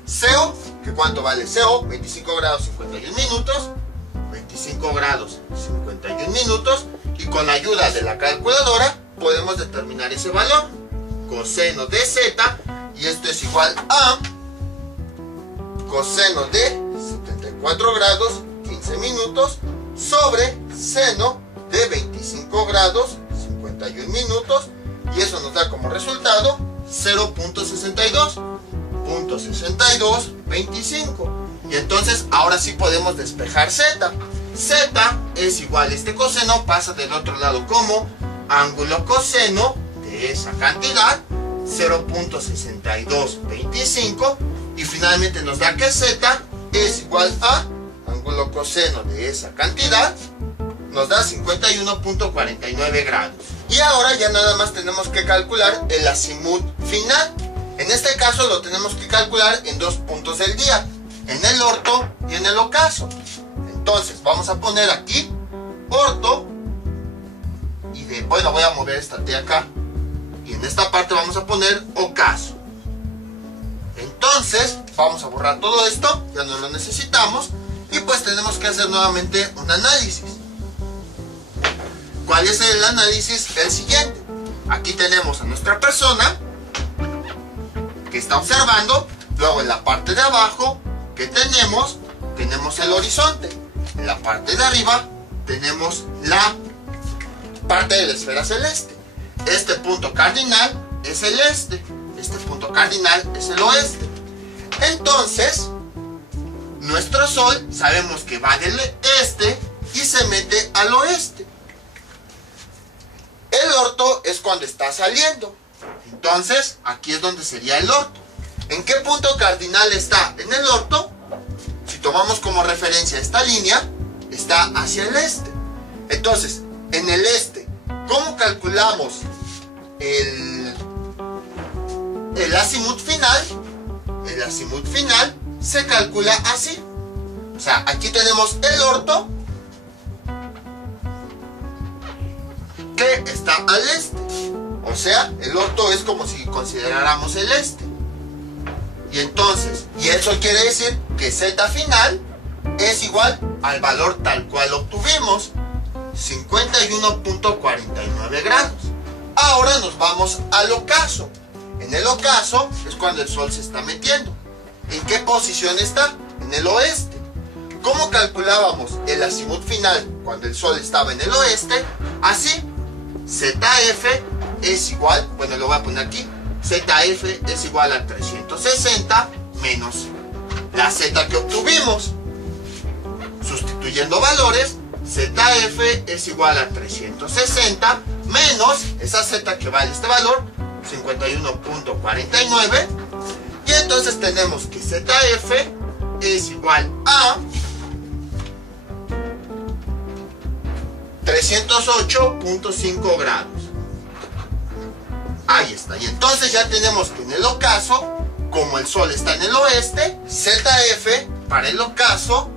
CO, que ¿cuánto vale CO? 25 grados 51 minutos. 25 grados 51 minutos. Y con la ayuda de la calculadora podemos determinar ese valor. Coseno de Z, y esto es igual a coseno de 74 grados 15 minutos sobre seno de 25 grados 51 minutos. Y eso nos da como resultado 0.6225. Y entonces ahora sí podemos despejar Z. Z es igual, este coseno pasa del otro lado como ángulo coseno de esa cantidad, 0.6225. Y finalmente nos da que Z es igual a ángulo coseno de esa cantidad, nos da 51.49 grados. Y ahora ya nada más tenemos que calcular el azimut final. En este caso lo tenemos que calcular en 2 puntos del día, en el orto y en el ocaso. Entonces vamos a poner aquí orto, y bueno, voy a mover esta T acá, y en esta parte vamos a poner ocaso. Entonces vamos a borrar todo esto, ya no lo necesitamos, y pues tenemos que hacer nuevamente un análisis. ¿Cuál es el análisis? El siguiente. Aquí tenemos a nuestra persona que está observando. Luego en la parte de abajo, ¿qué tenemos? Tenemos el horizonte. En la parte de arriba tenemos la parte de la esfera celeste. Este punto cardinal es el este. Este punto cardinal es el oeste. Entonces, nuestro Sol sabemos que va del este y se mete al oeste. El orto es cuando está saliendo. Entonces, aquí es donde sería el orto. ¿En qué punto cardinal está? En el orto. Si tomamos como referencia esta línea, está hacia el este. Entonces, en el este, ¿cómo calculamos el azimut final? El azimut final se calcula así. O sea, aquí tenemos el orto, que está al este. O sea, el orto es como si consideráramos el este. Y entonces, y eso quiere decir que Z final es igual al valor tal cual obtuvimos, 51.49 grados. Ahora nos vamos al ocaso. En el ocaso es cuando el Sol se está metiendo. ¿En qué posición está? En el oeste. ¿Cómo calculábamos el azimut final cuando el Sol estaba en el oeste? Así. ZF es igual, bueno, lo voy a poner aquí. ZF es igual a 360 menos la Z que obtuvimos. Sustituyendo valores, ZF es igual a 360 menos esa Z que vale este valor, 51.49. Y entonces tenemos que ZF es igual a 308.5 grados. Ahí está. Y entonces ya tenemos que en el ocaso, como el Sol está en el oeste, ZF para el ocaso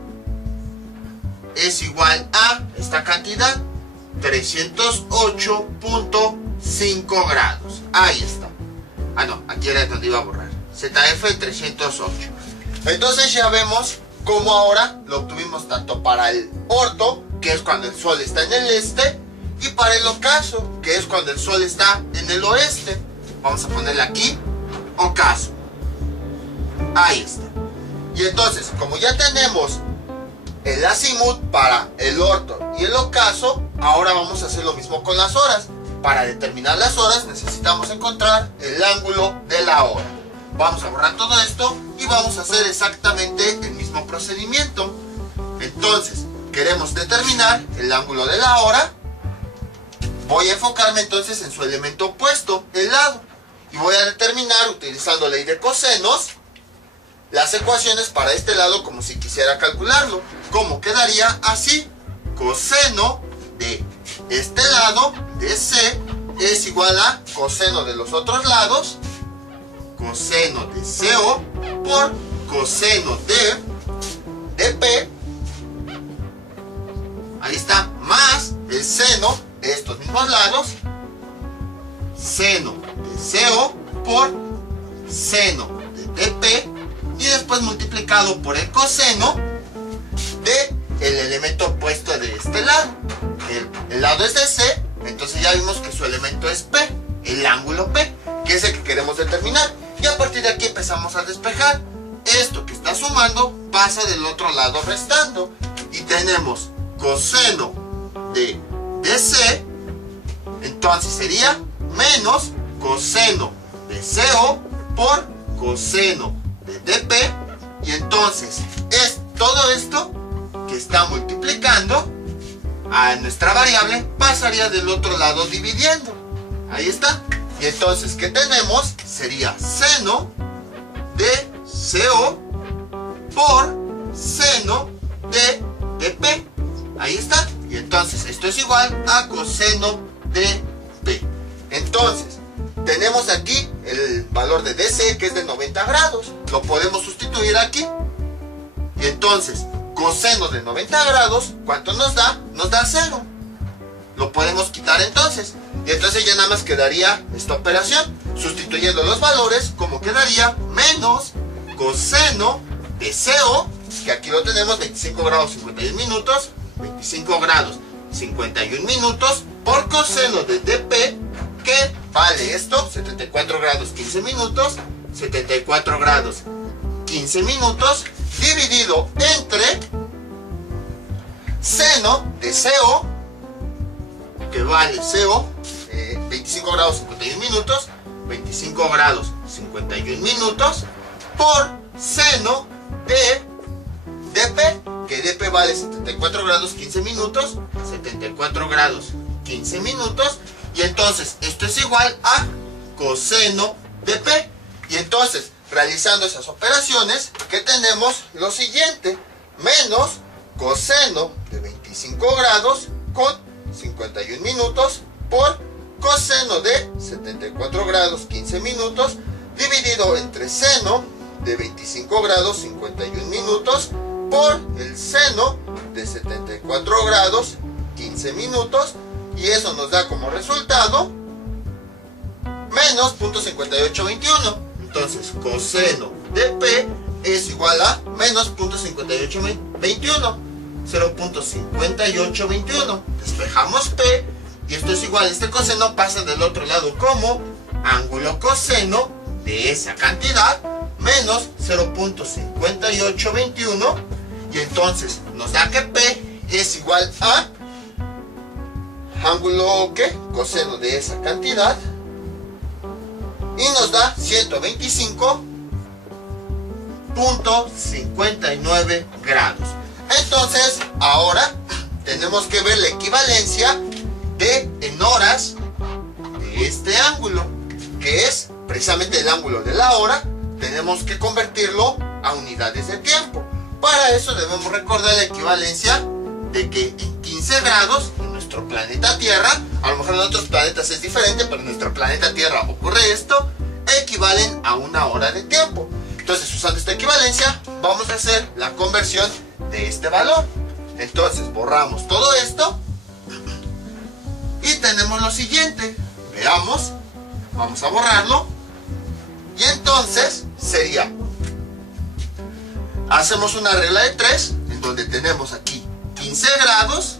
es igual a esta cantidad, 308.5 grados. Ahí está. Ah, no, aquí era donde iba a borrar. ZF308. Entonces ya vemos cómo ahora lo obtuvimos tanto para el orto, que es cuando el sol está en el este, y para el ocaso, que es cuando el sol está en el oeste. Vamos a ponerle aquí ocaso. Ahí está. Y entonces, como ya tenemos el azimut para el orto y el ocaso, ahora vamos a hacer lo mismo con las horas. Para determinar las horas necesitamos encontrar el ángulo de la hora. Vamos a borrar todo esto y vamos a hacer exactamente el mismo procedimiento. Entonces, queremos determinar el ángulo de la hora. Voy a enfocarme entonces en su elemento opuesto, el lado. Y voy a determinar, utilizando ley de cosenos, las ecuaciones para este lado como si quisiera calcularlo. ¿Cómo quedaría? Así. Coseno de este lado, de C, es igual a coseno de los otros lados, coseno de CO, por coseno de P. Ahí está, más el seno de estos mismos lados, seno de CO por seno de DP, y después multiplicado por el coseno de el elemento opuesto de este lado. El lado es de C, entonces ya vimos que su elemento es P, el ángulo P, que es el que queremos determinar. Y a partir de aquí empezamos a despejar. Esto que está sumando pasa del otro lado restando. Y tenemos coseno de DC, entonces sería menos coseno de CO por coseno de DP. Y entonces es todo esto que está multiplicando a nuestra variable pasaría del otro lado dividiendo. Ahí está. Y entonces, ¿qué tenemos? Sería seno de CO por seno de DP. Ahí está. Y entonces esto es igual a coseno de P. Entonces, tenemos aquí el valor de DC, que es de 90 grados. Lo podemos sustituir aquí. Y entonces, coseno de 90 grados, ¿cuánto nos da? Nos da 0. Lo podemos quitar entonces. Y entonces ya nada más quedaría esta operación. Sustituyendo los valores, como quedaría menos coseno de CO, que aquí lo tenemos, 25 grados 51 minutos, 25 grados 51 minutos, por coseno de DP, que vale esto, 74 grados 15 minutos, 74 grados 15 minutos, dividido entre seno de CO, que vale CO, 25 grados 51 minutos, 25 grados 51 minutos, por seno de DP, que DP vale 74 grados 15 minutos, 74 grados 15 minutos, y entonces esto es igual a coseno de P. Y entonces, realizando esas operaciones, que tenemos lo siguiente, menos coseno de 25 grados con 51 minutos por coseno de 74 grados 15 minutos, dividido entre seno de 25 grados 51 minutos por el seno de 74 grados 15 minutos, y eso nos da como resultado menos 0.5821. Entonces coseno de P es igual a menos 0.5821, 0.5821. Despejamos P y esto es igual, este coseno pasa del otro lado como ángulo coseno de esa cantidad menos 0.5821, y entonces nos da que P es igual a ángulo ¿qué? Coseno de esa cantidad, y nos da 125.59 grados. Entonces ahora tenemos que ver la equivalencia en horas de este ángulo, que es precisamente el ángulo de la hora. Tenemos que convertirlo a unidades de tiempo. Para eso debemos recordar la equivalencia de que en 15 grados en nuestro planeta Tierra, a lo mejor en otros planetas es diferente, pero en nuestro planeta Tierra ocurre esto, equivalen a una hora de tiempo. Entonces, usando esta equivalencia, vamos a hacer la conversión de este valor. Entonces, borramos todo esto y tenemos lo siguiente. Veamos, vamos a borrarlo. Y entonces sería, hacemos una regla de 3, en donde tenemos aquí 15 grados,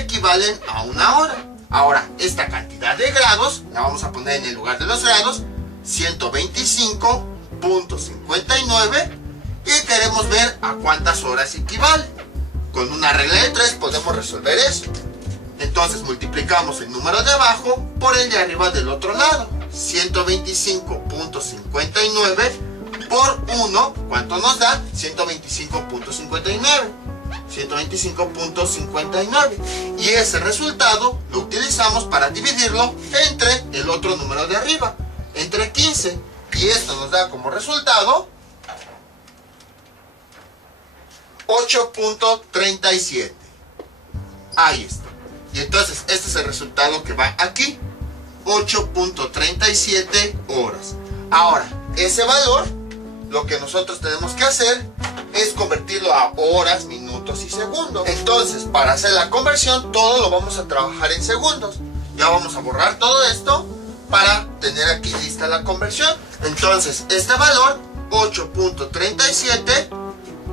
equivalen a una hora. Ahora, esta cantidad de grados la vamos a poner en el lugar de los grados, 125.59, y queremos ver a cuántas horas equivale. Con una regla de 3 podemos resolver eso. Entonces multiplicamos el número de abajo por el de arriba del otro lado. 125.59 por 1, ¿cuánto nos da? 125.59. 125.59. Y ese resultado lo utilizamos para dividirlo entre el otro número de arriba, entre 15. Y esto nos da como resultado 8.37. Ahí está. Y entonces este es el resultado que va aquí, 8.37 horas. Ahora, ese valor, lo que nosotros tenemos que hacer es convertirlo a horas, minutos y segundos. Entonces, para hacer la conversión, todo lo vamos a trabajar en segundos. Ya vamos a borrar todo esto para tener aquí lista la conversión. Entonces, este valor, 8.37,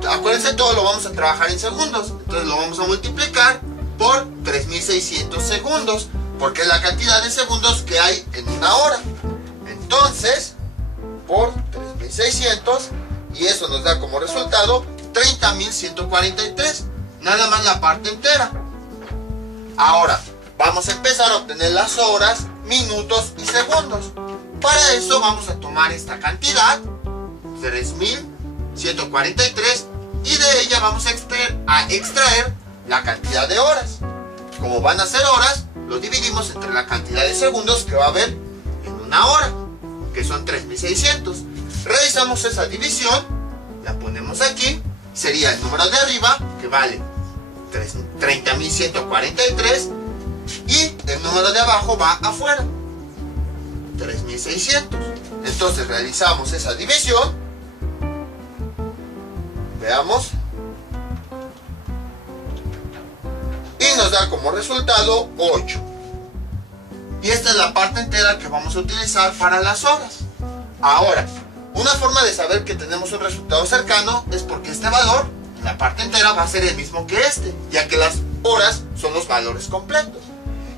acuérdense, todo lo vamos a trabajar en segundos. Entonces lo vamos a multiplicar por 3600 segundos, porque es la cantidad de segundos que hay en una hora. Entonces, por 3600, y eso nos da como resultado 30.143, nada más la parte entera. Ahora, vamos a empezar a obtener las horas, minutos y segundos. Para eso vamos a tomar esta cantidad, 3.143, y de ella vamos a extraer la cantidad de horas. Como van a ser horas, lo dividimos entre la cantidad de segundos que va a haber en una hora, que son 3600. Realizamos esa división, la ponemos aquí, sería el número de arriba, que vale 30.143, y el número de abajo va afuera, 3600. Entonces realizamos esa división, veamos, y nos da como resultado 8. Y esta es la parte entera que vamos a utilizar para las horas. Ahora, una forma de saber que tenemos un resultado cercano es porque este valor, en la parte entera, va a ser el mismo que este, ya que las horas son los valores completos.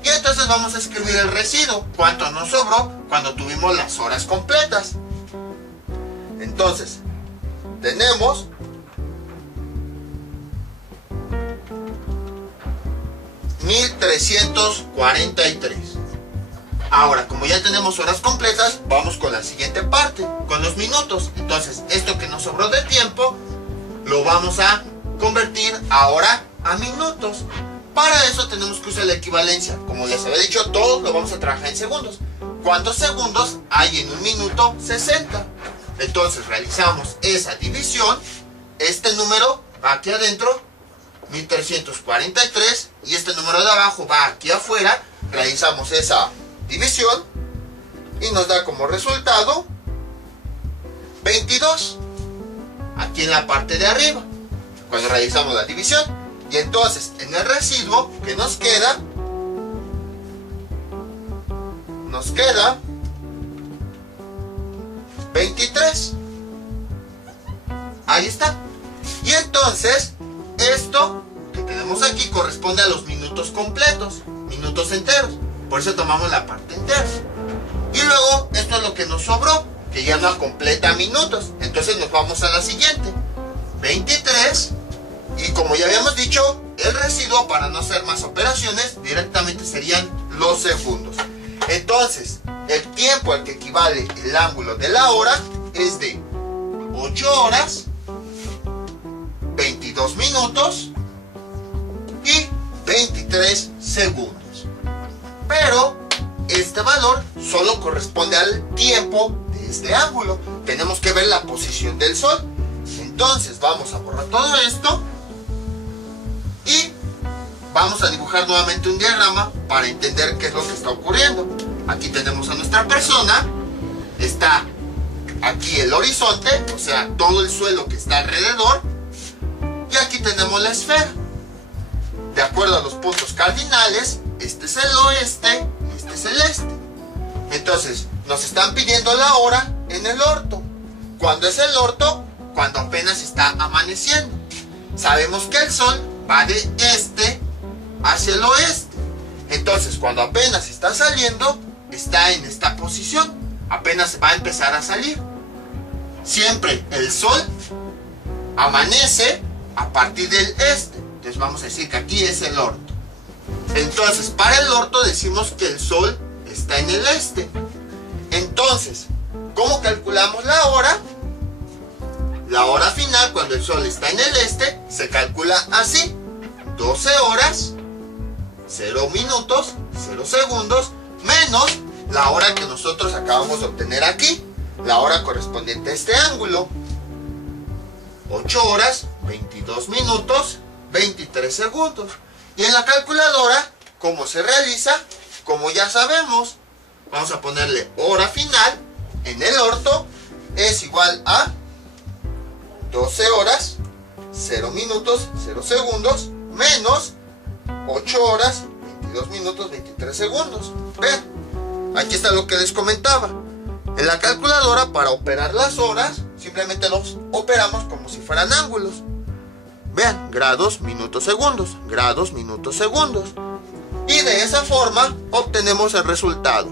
Y entonces vamos a escribir el residuo, cuánto nos sobró cuando tuvimos las horas completas. Entonces, tenemos 1343. Ahora, como ya tenemos horas completas, vamos con la siguiente parte, con los minutos. Entonces, esto que nos sobró de tiempo, lo vamos a convertir ahora a minutos. Para eso tenemos que usar la equivalencia. Como les había dicho, todo lo vamos a trabajar en segundos. ¿Cuántos segundos hay en un minuto? 60. Entonces, realizamos esa división. Este número va aquí adentro, 1343, y este número de abajo va aquí afuera. Realizamos esa división y nos da como resultado 22 aquí en la parte de arriba cuando realizamos la división. Y entonces en el residuo que nos queda 23. Ahí está. Y entonces esto que tenemos aquí corresponde a los minutos completos, minutos enteros. Por eso tomamos la parte entera. Y luego, esto es lo que nos sobró, que ya no completa minutos. Entonces nos vamos a la siguiente. 23. Y como ya habíamos dicho, el residuo, para no hacer más operaciones, directamente serían los segundos. Entonces, el tiempo al que equivale el ángulo de la hora es de 8 horas, 22 minutos y 23 segundos. Pero este valor solo corresponde al tiempo de este ángulo. Tenemos que ver la posición del Sol. Entonces vamos a borrar todo esto y vamos a dibujar nuevamente un diagrama para entender qué es lo que está ocurriendo. Aquí tenemos a nuestra persona. Está aquí el horizonte, o sea, todo el suelo que está alrededor. Y aquí tenemos la esfera. De acuerdo a los puntos cardinales, este es el oeste y este es el este. Entonces, nos están pidiendo la hora en el orto. ¿Cuándo es el orto? Cuando apenas está amaneciendo. Sabemos que el sol va de este hacia el oeste. Entonces, cuando apenas está saliendo, está en esta posición. Apenas va a empezar a salir. Siempre el sol amanece a partir del este. Entonces vamos a decir que aquí es el orto. Entonces, para el orto decimos que el sol está en el este. Entonces, ¿cómo calculamos la hora? La hora final, cuando el sol está en el este, se calcula así: 12 horas, 0 minutos, 0 segundos, menos la hora que nosotros acabamos de obtener aquí, la hora correspondiente a este ángulo. 8 horas, 22 minutos, 23 segundos. Y en la calculadora, ¿cómo se realiza? Como ya sabemos, vamos a ponerle hora final en el orto es igual a 12 horas, 0 minutos, 0 segundos, menos 8 horas, 22 minutos, 23 segundos. Vean, aquí está lo que les comentaba. En la calculadora, para operar las horas, simplemente los operamos como si fueran ángulos. Vean, grados, minutos, segundos, grados, minutos, segundos. Y de esa forma obtenemos el resultado.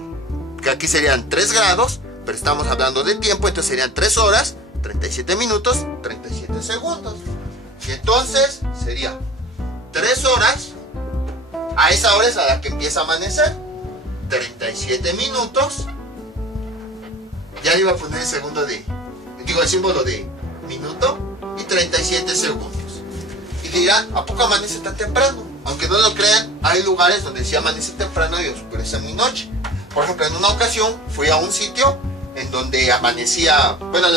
Que aquí serían 3 grados, pero estamos hablando de tiempo, entonces serían 3 horas, 37 minutos, 37 segundos. Y entonces sería 3 horas, a esa hora es a la que empieza a amanecer, 37 minutos, ya le iba a poner el segundo de, el símbolo de minuto, y 37 segundos. Y dirán, ¿a poco amanece tan temprano? Aunque no lo crean, hay lugares donde sí amanece temprano y oscurece muy noche. Por ejemplo, en una ocasión fui a un sitio en donde amanecía, bueno,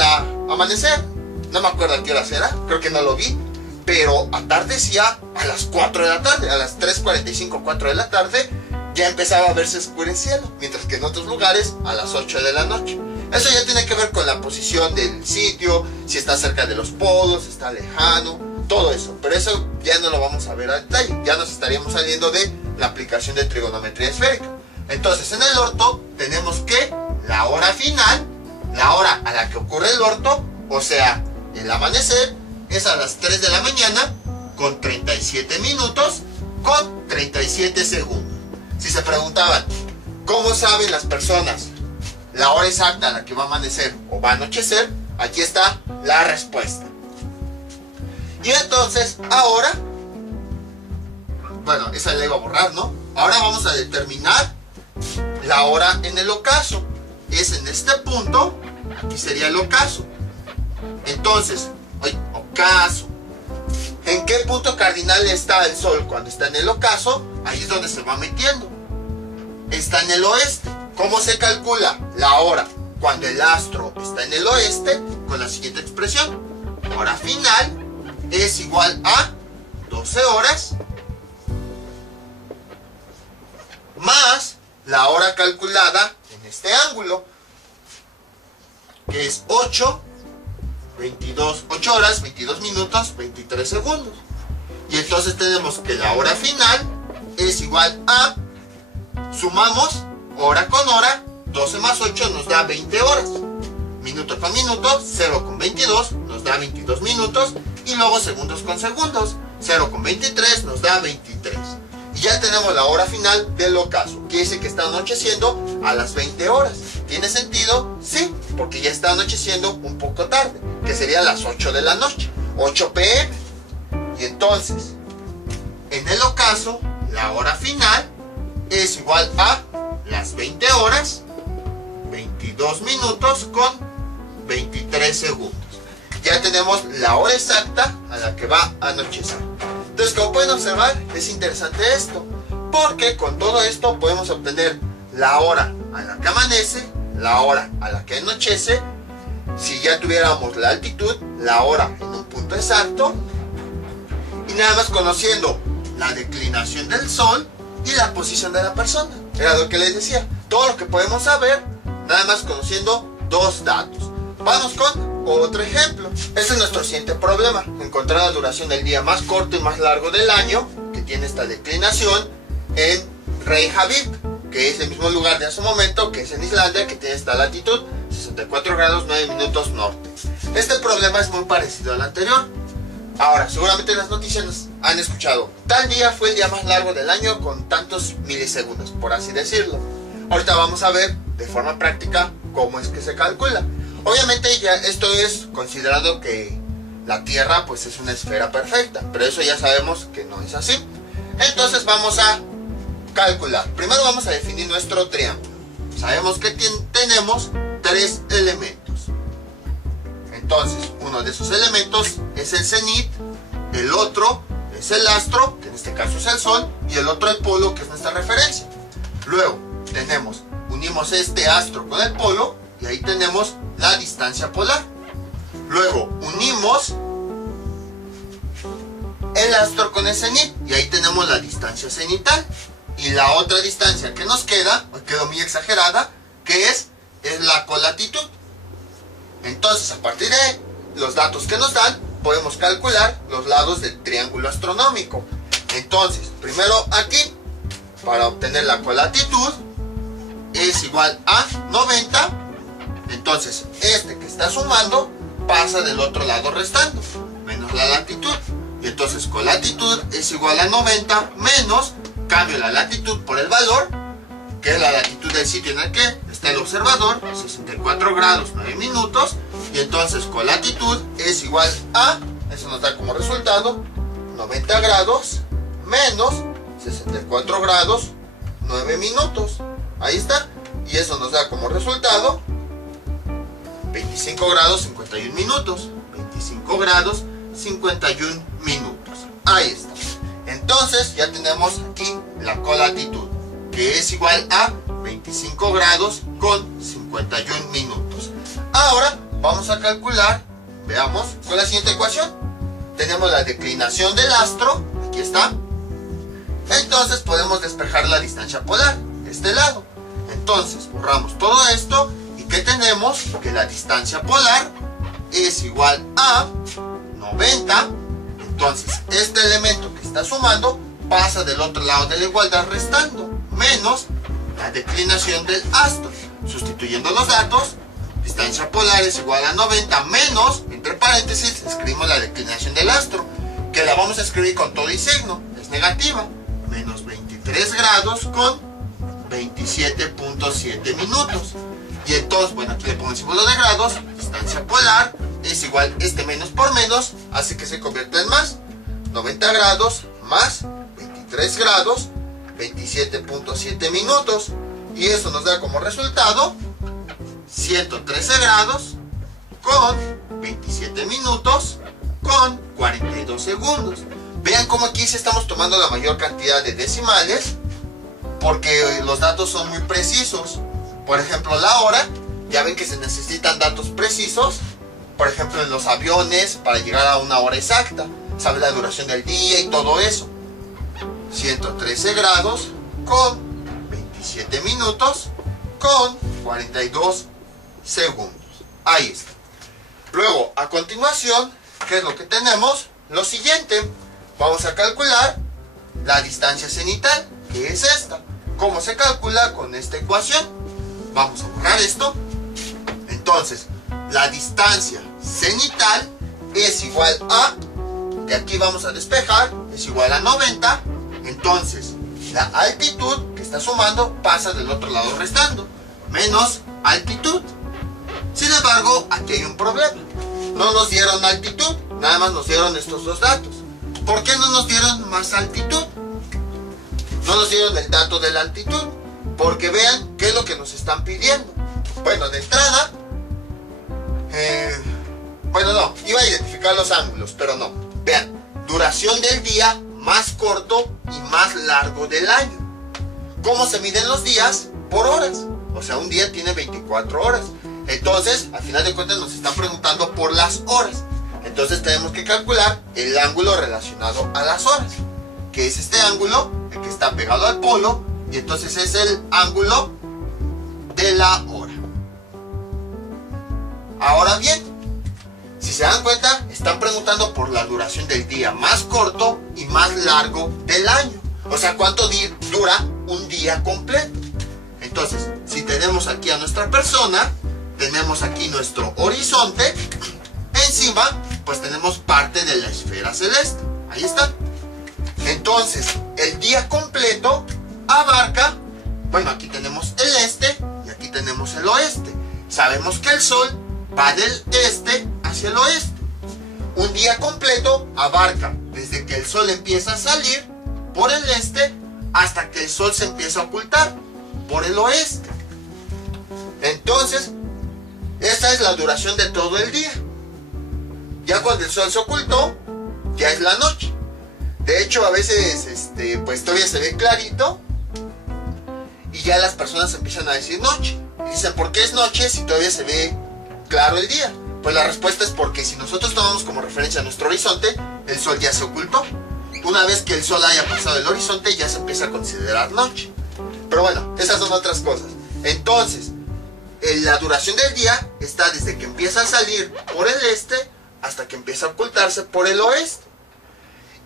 amanecer, no me acuerdo a qué hora era, creo que no lo vi, pero atardecía a las 4 de la tarde, a las 3:45, 4 de la tarde, ya empezaba a verse oscuro el cielo, mientras que en otros lugares a las 8 de la noche. Eso ya tiene que ver con la posición del sitio, si está cerca de los polos, si está lejano, todo eso. Pero eso ya no lo vamos a ver a detalle, ya nos estaríamos saliendo de la aplicación de trigonometría esférica. Entonces, en el orto tenemos que la hora final, la hora a la que ocurre el orto, o sea, el amanecer, es a las 3 de la mañana con 37 minutos con 37 segundos. Si se preguntaban, ¿cómo saben las personas la hora exacta a la que va a amanecer o va a anochecer? Aquí está la respuesta. Y entonces, ahora, bueno, esa la iba a borrar, ¿no? Ahora vamos a determinar la hora en el ocaso. Es en este punto, aquí sería el ocaso. Entonces, ocaso. ¿En qué punto cardinal está el sol cuando está en el ocaso? Ahí es donde se va metiendo. Está en el oeste. ¿Cómo se calcula la hora cuando el astro está en el oeste? Con la siguiente expresión. Hora final es igual a 12 horas más la hora calculada en este ángulo, que es 8 horas, 22 minutos, 23 segundos. Y entonces tenemos que la hora final es igual a, sumamos hora con hora, 12 más 8 nos da 20 horas. Minuto con minuto, 0 con 22 nos da 22 minutos. Y luego segundos con segundos, 0 con 23 nos da 23. Y ya tenemos la hora final del ocaso. Quiere decir que está anocheciendo a las 20 horas. ¿Tiene sentido? Sí, porque ya está anocheciendo un poco tarde, que sería las 8 de la noche, 8 p.m. Y entonces, en el ocaso, la hora final es igual a las 20 horas, 22 minutos con 23 segundos. Ya tenemos la hora exacta a la que va a anochecer. Entonces, como pueden observar, es interesante esto, porque con todo esto podemos obtener la hora a la que amanece, la hora a la que anochece, si ya tuviéramos la altitud, la hora en un punto exacto, y nada más conociendo la declinación del sol y la posición de la persona. Era lo que les decía, todo lo que podemos saber, nada más conociendo dos datos. Vamos con otro ejemplo. Este es nuestro siguiente problema: encontrar la duración del día más corto y más largo del año, que tiene esta declinación, en Reykjavik, que es el mismo lugar de hace un momento, que es en Islandia, que tiene esta latitud 64 grados 9 minutos norte. Este problema es muy parecido al anterior. Ahora, seguramente en las noticias nos han escuchado, tal día fue el día más largo del año con tantos milisegundos, por así decirlo. Ahorita vamos a ver de forma práctica cómo es que se calcula. Obviamente ya esto es considerado que la Tierra pues es una esfera perfecta, pero eso ya sabemos que no es así. Entonces vamos a calcular. Primero vamos a definir nuestro triángulo. Sabemos que tenemos 3 elementos. Entonces, uno de esos elementos es el cenit, el otro es el astro, que en este caso es el Sol, y el otro el polo, que es nuestra referencia. Luego, unimos este astro con el polo, y ahí tenemos la distancia polar. Luego, unimos el astro con el cenit, y ahí tenemos la distancia cenital. Y la otra distancia que nos queda muy exagerada, que es la colatitud. Entonces, a partir de los datos que nos dan, podemos calcular los lados del triángulo astronómico. Entonces, primero aquí, para obtener la colatitud, es igual a 90. Entonces, este que está sumando pasa del otro lado restando, menos la latitud. Y entonces, colatitud es igual a 90 menos, cambio la latitud por el valor, que es la latitud del sitio en el que está el observador, 64 grados 9 minutos, y entonces colatitud es igual a, eso nos da como resultado, 90 grados menos 64 grados 9 minutos, ahí está, y eso nos da como resultado 25 grados 51 minutos, 25 grados 51 minutos, ahí está. Entonces ya tenemos aquí la colatitud, que es igual a 25 grados con 51 minutos. Ahora vamos a calcular, veamos, con la siguiente ecuación. Tenemos la declinación del astro, aquí está. Entonces podemos despejar la distancia polar, de este lado. Entonces borramos todo esto, y ¿qué tenemos? Que la distancia polar es igual a 90. Entonces este elemento que está sumando pasa del otro lado de la igualdad restando, menos la declinación del astro. Sustituyendo los datos, distancia polar es igual a 90 menos, entre paréntesis, escribimos la declinación del astro, que la vamos a escribir con todo y signo, es negativa, menos 23 grados con 27.7 minutos. Y entonces, bueno, aquí le pongo el símbolo de grados, distancia polar es igual, menos por menos, hace que se convierta en más, 90 grados más 23 grados, 27.7 minutos, y eso nos da como resultado 113 grados con 27 minutos con 42 segundos. Vean cómo aquí sí estamos tomando la mayor cantidad de decimales, porque los datos son muy precisos. Por ejemplo, la hora, ya ven que se necesitan datos precisos, por ejemplo en los aviones, para llegar a una hora exacta, sabe la duración del día y todo eso. 113 grados con 27 minutos con 42 segundos. Ahí está. Luego, a continuación, ¿qué es lo que tenemos? Lo siguiente, vamos a calcular la distancia cenital, que es esta. ¿Cómo se calcula? Con esta ecuación. Vamos a borrar esto. Entonces, la distancia cenital es igual a, de aquí vamos a despejar, es igual a 90. Entonces, la altitud que está sumando pasa del otro lado restando, menos altitud. Sin embargo, aquí hay un problema. No nos dieron altitud, nada más nos dieron estos dos datos. ¿Por qué no nos dieron más altitud? No nos dieron el dato de la altitud, porque vean qué es lo que nos están pidiendo. Bueno, de entrada, bueno, no, iba a identificar los ángulos, pero no. Vean, duración del día más corto y más largo del año. ¿Cómo se miden los días? Por horas. O sea, un día tiene 24 horas. Entonces, al final de cuentas nos están preguntando por las horas. Entonces tenemos que calcular el ángulo relacionado a las horas, que es este ángulo, el que está pegado al polo, y entonces es el ángulo de la hora. Ahora bien, si se dan cuenta, están preguntando por la duración del día más corto y más largo del año. O sea, ¿cuánto dura un día completo? Entonces, si tenemos aquí a nuestra persona, tenemos aquí nuestro horizonte. Encima, pues tenemos parte de la esfera celeste. Ahí está. Entonces, el día completo abarca, bueno, aquí tenemos el este y aquí tenemos el oeste. Sabemos que el sol va del este hacia el oeste. Un día completo abarca desde que el sol empieza a salir por el este hasta que el sol se empieza a ocultar por el oeste. Entonces, esta es la duración de todo el día. Ya cuando el sol se ocultó, ya es la noche. De hecho, a veces pues todavía se ve clarito y ya las personas empiezan a decir noche. Y dicen, ¿por qué es noche si todavía se ve claro el día? Pues la respuesta es porque si nosotros tomamos como referencia nuestro horizonte, el sol ya se ocultó. Una vez que el sol haya pasado el horizonte, ya se empieza a considerar noche. Pero bueno, esas son otras cosas. Entonces, la duración del día está desde que empieza a salir por el este hasta que empieza a ocultarse por el oeste.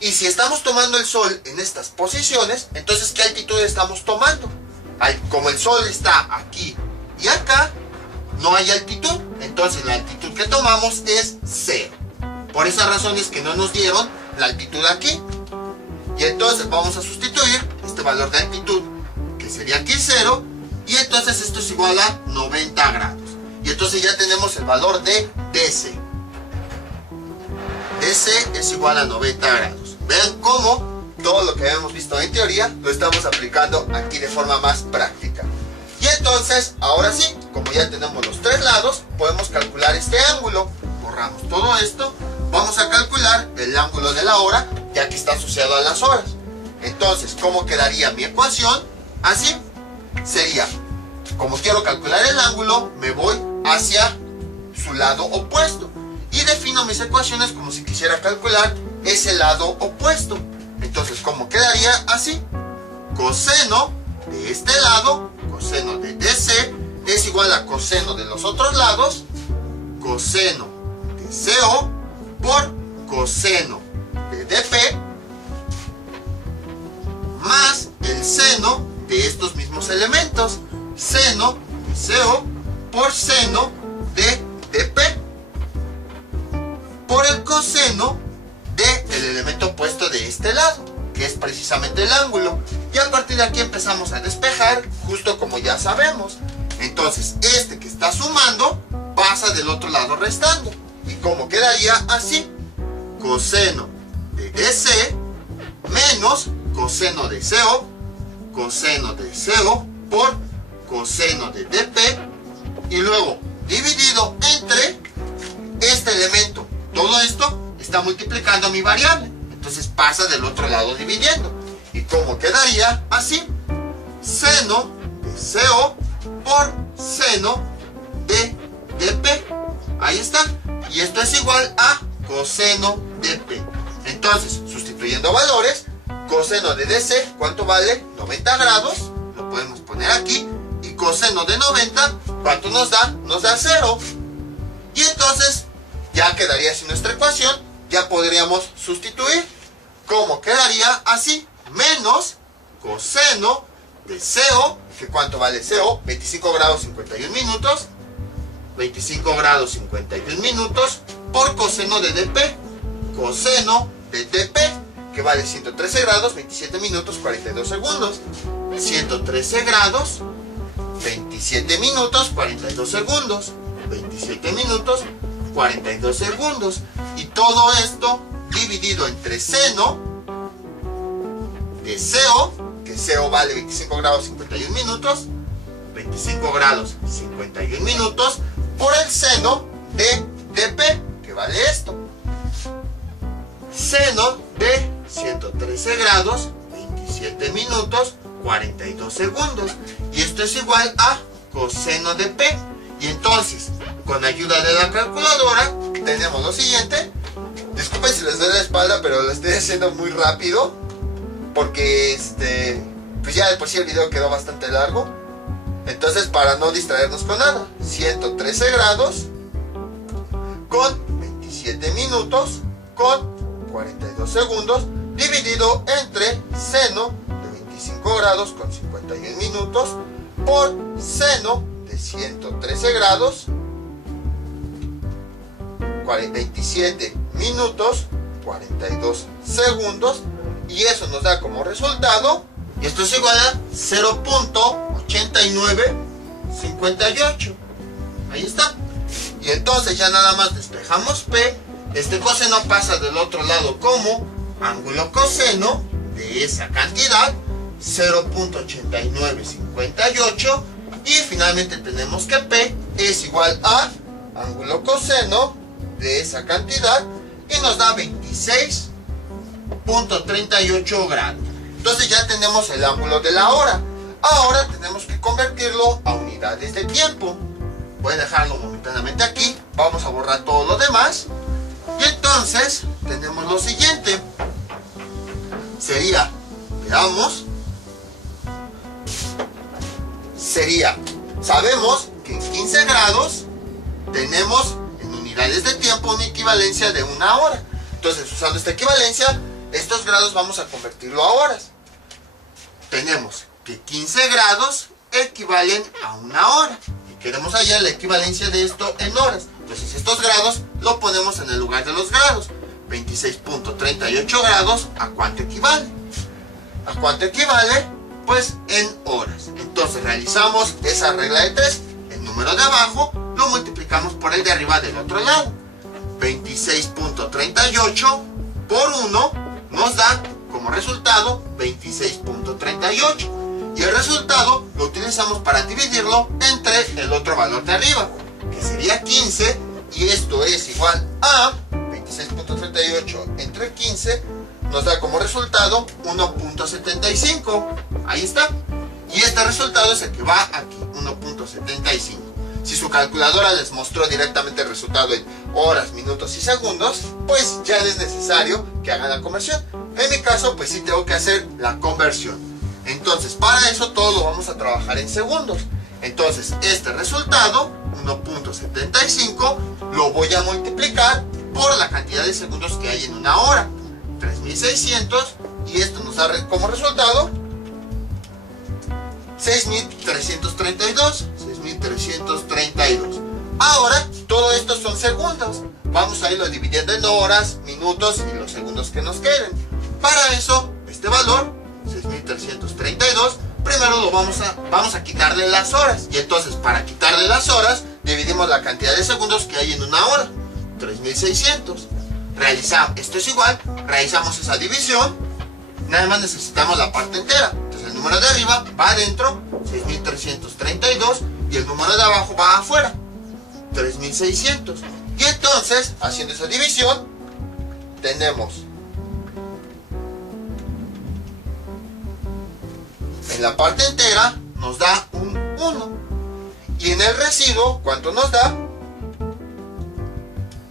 Y si estamos tomando el sol en estas posiciones, entonces ¿qué altitud estamos tomando? Como el sol está aquí y acá, no hay altitud. Entonces la altitud que tomamos es 0. Por esas razones que no nos dieron la altitud aquí. Y entonces vamos a sustituir este valor de altitud, que sería aquí 0, y entonces esto es igual a 90 grados. Y entonces ya tenemos el valor de DC. DC es igual a 90 grados. Vean cómo todo lo que habíamos visto en teoría lo estamos aplicando aquí de forma más práctica. Y entonces, ahora sí, como ya tenemos los tres lados, podemos calcular este ángulo. Borramos todo esto. Vamos a calcular el ángulo de la hora, ya que está asociado a las horas. Entonces, ¿cómo quedaría mi ecuación? Así. Sería, como quiero calcular el ángulo, me voy hacia su lado opuesto. Y defino mis ecuaciones como si quisiera calcular ese lado opuesto. Entonces, ¿cómo quedaría? Así. Coseno de este lado, coseno de DC, es igual a coseno de los otros lados, coseno de CO por coseno de DP, más el seno de estos mismos elementos, seno de CO por seno de DP, por el coseno del elemento opuesto de este lado, que es precisamente el ángulo. Y a partir de aquí empezamos a despejar, justo como ya sabemos. Entonces, este que está sumando pasa del otro lado restando. ¿Y cómo quedaría? Así. Coseno de DC menos coseno de CO, coseno de CO por coseno de DP, y luego dividido entre este elemento. Todo esto está multiplicando mi variable, entonces pasa del otro lado dividiendo. ¿Y cómo quedaría? Así. Seno de CO por seno de DP. Ahí está. Y esto es igual a coseno de P. Entonces, sustituyendo valores, coseno de DC, ¿cuánto vale? 90 grados. Lo podemos poner aquí. Y coseno de 90, ¿cuánto nos da? Nos da 0. Y entonces, ya quedaría así nuestra ecuación. Ya podríamos sustituir. ¿Cómo quedaría? Así. Menos coseno de CO, que ¿cuánto vale CO? 25 grados 51 minutos. 25 grados 51 minutos por coseno de DP. Coseno de DP, que vale 113 grados 27 minutos 42 segundos. 113 grados 27 minutos 42 segundos. 27 minutos 42 segundos. Y todo esto dividido entre seno de CO, que CO vale 25 grados 51 minutos, 25 grados 51 minutos, por el seno de DP, que vale esto. Seno de 113 grados 27 minutos 42 segundos. Y esto es igual a coseno de P. Y entonces, con ayuda de la calculadora, tenemos lo siguiente. Disculpen si les doy la espalda, pero lo estoy haciendo muy rápido, porque pues ya de por sí el video quedó bastante largo. Entonces, para no distraernos con nada, 113 grados con 27 minutos con 42 segundos dividido entre seno de 25 grados con 51 minutos por seno de 113 grados 27 minutos 42 segundos, y eso nos da como resultado, y esto es igual a 0.8958. Ahí está. Y entonces ya nada más despejamos P. Este coseno pasa del otro lado como ángulo coseno de esa cantidad, 0.8958, y finalmente tenemos que P es igual a ángulo coseno de esa cantidad, y nos da 26.38 grados. Entonces ya tenemos el ángulo de la hora. Ahora tenemos que convertirlo a unidades de tiempo. Voy a dejarlo momentáneamente aquí. Vamos a borrar todo lo demás. Y entonces tenemos lo siguiente. Sería, veamos. Sería, sabemos que en 15 grados tenemos en unidades de tiempo una equivalencia de una hora. Entonces, usando esta equivalencia, estos grados vamos a convertirlo a horas. Tenemos que 15 grados equivalen a una hora. Y queremos hallar la equivalencia de esto en horas. Entonces, estos grados lo ponemos en el lugar de los grados. 26.38 grados, ¿a cuánto equivale? ¿A cuánto equivale? Pues en horas. Entonces, realizamos esa regla de 3. El número de abajo lo multiplicamos por el de arriba del otro lado. 26.38 por 1 nos da como resultado 26.38, y el resultado lo utilizamos para dividirlo entre el otro valor de arriba, que sería 15, y esto es igual a 26.38 entre 15 nos da como resultado 1.75. Ahí está. Y este resultado es el que va aquí, 1.75. Si su calculadora les mostró directamente el resultado en horas, minutos y segundos, pues ya es necesario que hagan la conversión. En mi caso, pues sí tengo que hacer la conversión. Entonces, para eso todo lo vamos a trabajar en segundos. Entonces, este resultado, 1.75, lo voy a multiplicar por la cantidad de segundos que hay en una hora, 3600, y esto nos da como resultado 6332. Ahora, todo esto son segundos. Vamos a irlo dividiendo en horas, minutos y los segundos que nos queden. Para eso, este valor, 6332, primero lo vamos a quitarle las horas. Y entonces, para quitarle las horas, dividimos la cantidad de segundos que hay en una hora, 3600. Esto es igual, realizamos esa división. Nada más necesitamos la parte entera. Entonces, el número de arriba va adentro, 6332, y el número de abajo va afuera, 3600. Y entonces, haciendo esa división, tenemos en la parte entera nos da un 1, y en el residuo, ¿cuánto nos da?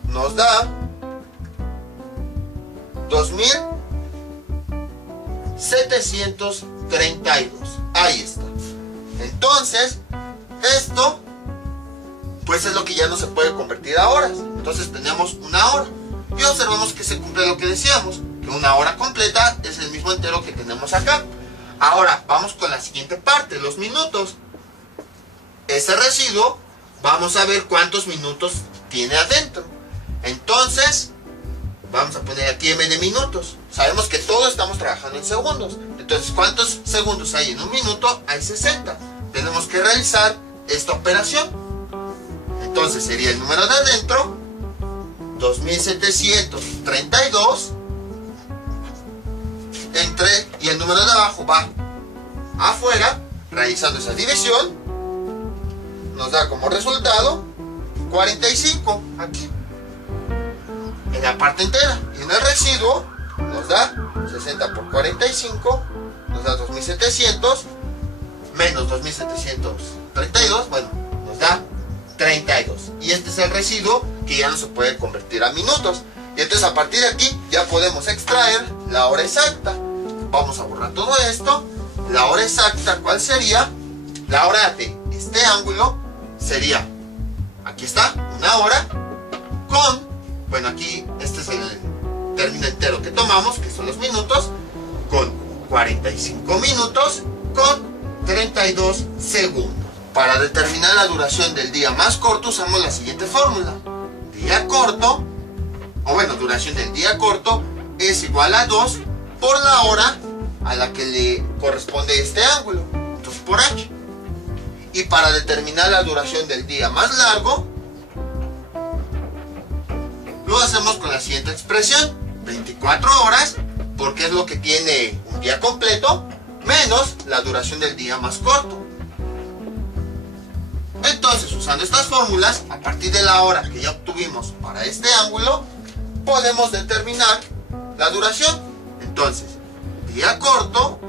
Nos da 2732. Ahí está. Entonces, esto pues es lo que ya no se puede convertir a horas. Entonces tenemos una hora, y observamos que se cumple lo que decíamos, que una hora completa es el mismo entero que tenemos acá. Ahora vamos con la siguiente parte, los minutos. Este residuo, vamos a ver cuántos minutos tiene adentro. Entonces vamos a poner aquí m de minutos. Sabemos que todos estamos trabajando en segundos. Entonces, ¿cuántos segundos hay en un minuto? Hay 60. Tenemos que realizar esta operación. Entonces sería el número de adentro, 2732, y el número de abajo va afuera. Realizando esa división, nos da como resultado 45 aquí, en la parte entera. Y en el residuo nos da 60 por 45, nos da 2700, menos 2732, bueno, nos da 32. Y este es el residuo que ya no se puede convertir a minutos. Y entonces a partir de aquí ya podemos extraer la hora exacta. Vamos a borrar todo esto. La hora exacta, ¿cuál sería? La hora de este ángulo sería, aquí está, una hora con, bueno, aquí este es el término entero que tomamos, que son los minutos, con 45 minutos con 32 segundos. Para determinar la duración del día más corto usamos la siguiente fórmula. día corto, o bueno, duración del día corto, es igual a 2 por la hora a la que le corresponde este ángulo, 2 por h. Y para determinar la duración del día más largo, lo hacemos con la siguiente expresión: 24 horas, porque es lo que tiene un día completo, menos la duración del día más corto. Entonces, usando estas fórmulas, a partir de la hora que ya obtuvimos para este ángulo, podemos determinar la duración. Entonces, día corto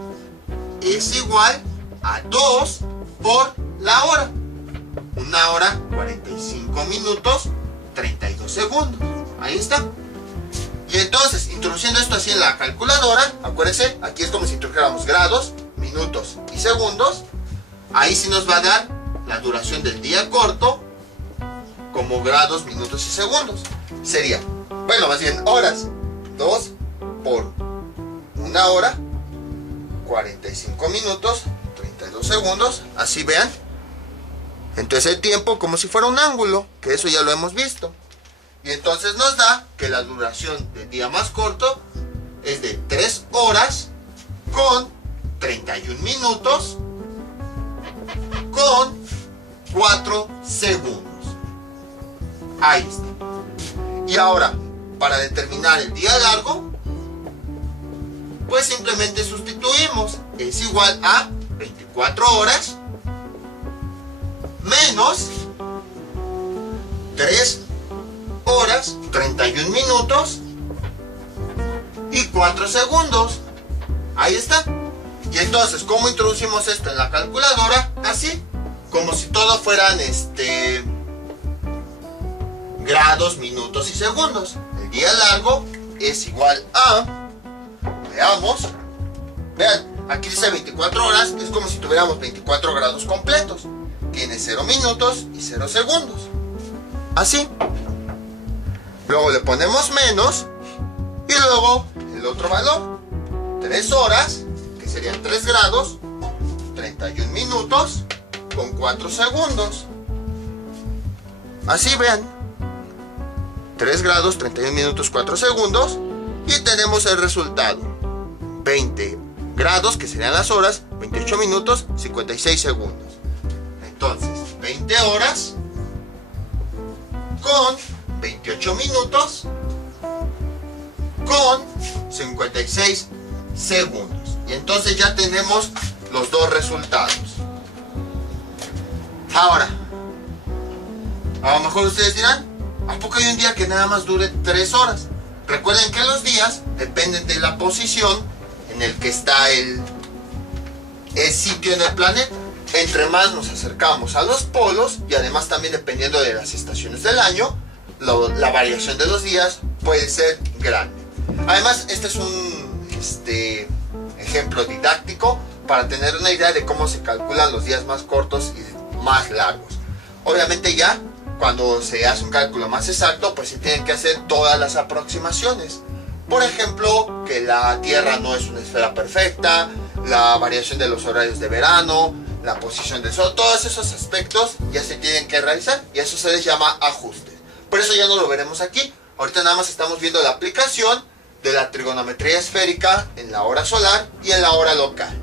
es igual a 2 por la hora. 1 hora, 45 minutos, 32 segundos. Ahí está. Y entonces, introduciendo esto así en la calculadora, acuérdense, aquí es como si introdujéramos grados, minutos y segundos. Ahí sí nos va a dar la duración del día corto como grados, minutos y segundos. Sería, bueno, más bien horas. 2 por 1 hora, 45 minutos, 32 segundos. Así vean. Entonces el tiempo como si fuera un ángulo, que eso ya lo hemos visto. Y entonces nos da que la duración del día más corto es de 3 horas con 31 minutos con 4 segundos. Ahí está. Y ahora, para determinar el día largo, pues simplemente sustituimos. Es igual a 24 horas menos 3 horas, 31 minutos y 4 segundos. Ahí está. Y entonces, ¿cómo introducimos esto en la calculadora? Así, como si todo fueran grados, minutos y segundos. El día largo es igual a, veamos, vean, aquí dice 24 horas, es como si tuviéramos 24 grados completos. Tiene 0 minutos y 0 segundos. Así. Luego le ponemos menos y luego el otro valor. 3 horas, que serían 3 grados, 31 minutos con 4 segundos. Así vean. 3 grados, 31 minutos, 4 segundos. Y tenemos el resultado. 20 grados, que serían las horas, 28 minutos, 56 segundos. Entonces, 20 horas con 28 minutos con 56 segundos. Y entonces ya tenemos los dos resultados. Ahora, a lo mejor ustedes dirán, ¿a poco hay un día que nada más dure 3 horas? Recuerden que los días dependen de la posición en el que está el sitio en el planeta. Entre más nos acercamos a los polos, y además también dependiendo de las estaciones del año, la variación de los días puede ser grande. Además, este es un ejemplo didáctico para tener una idea de cómo se calculan los días más cortos y más largos. Obviamente ya cuando se hace un cálculo más exacto, pues se tienen que hacer todas las aproximaciones. Por ejemplo, que la Tierra no es una esfera perfecta, la variación de los horarios de verano, la posición del Sol, todos esos aspectos ya se tienen que realizar y eso se les llama ajustes. Por eso ya no lo veremos aquí. Ahorita nada más estamos viendo la aplicación de la trigonometría esférica en la hora solar y en la hora local.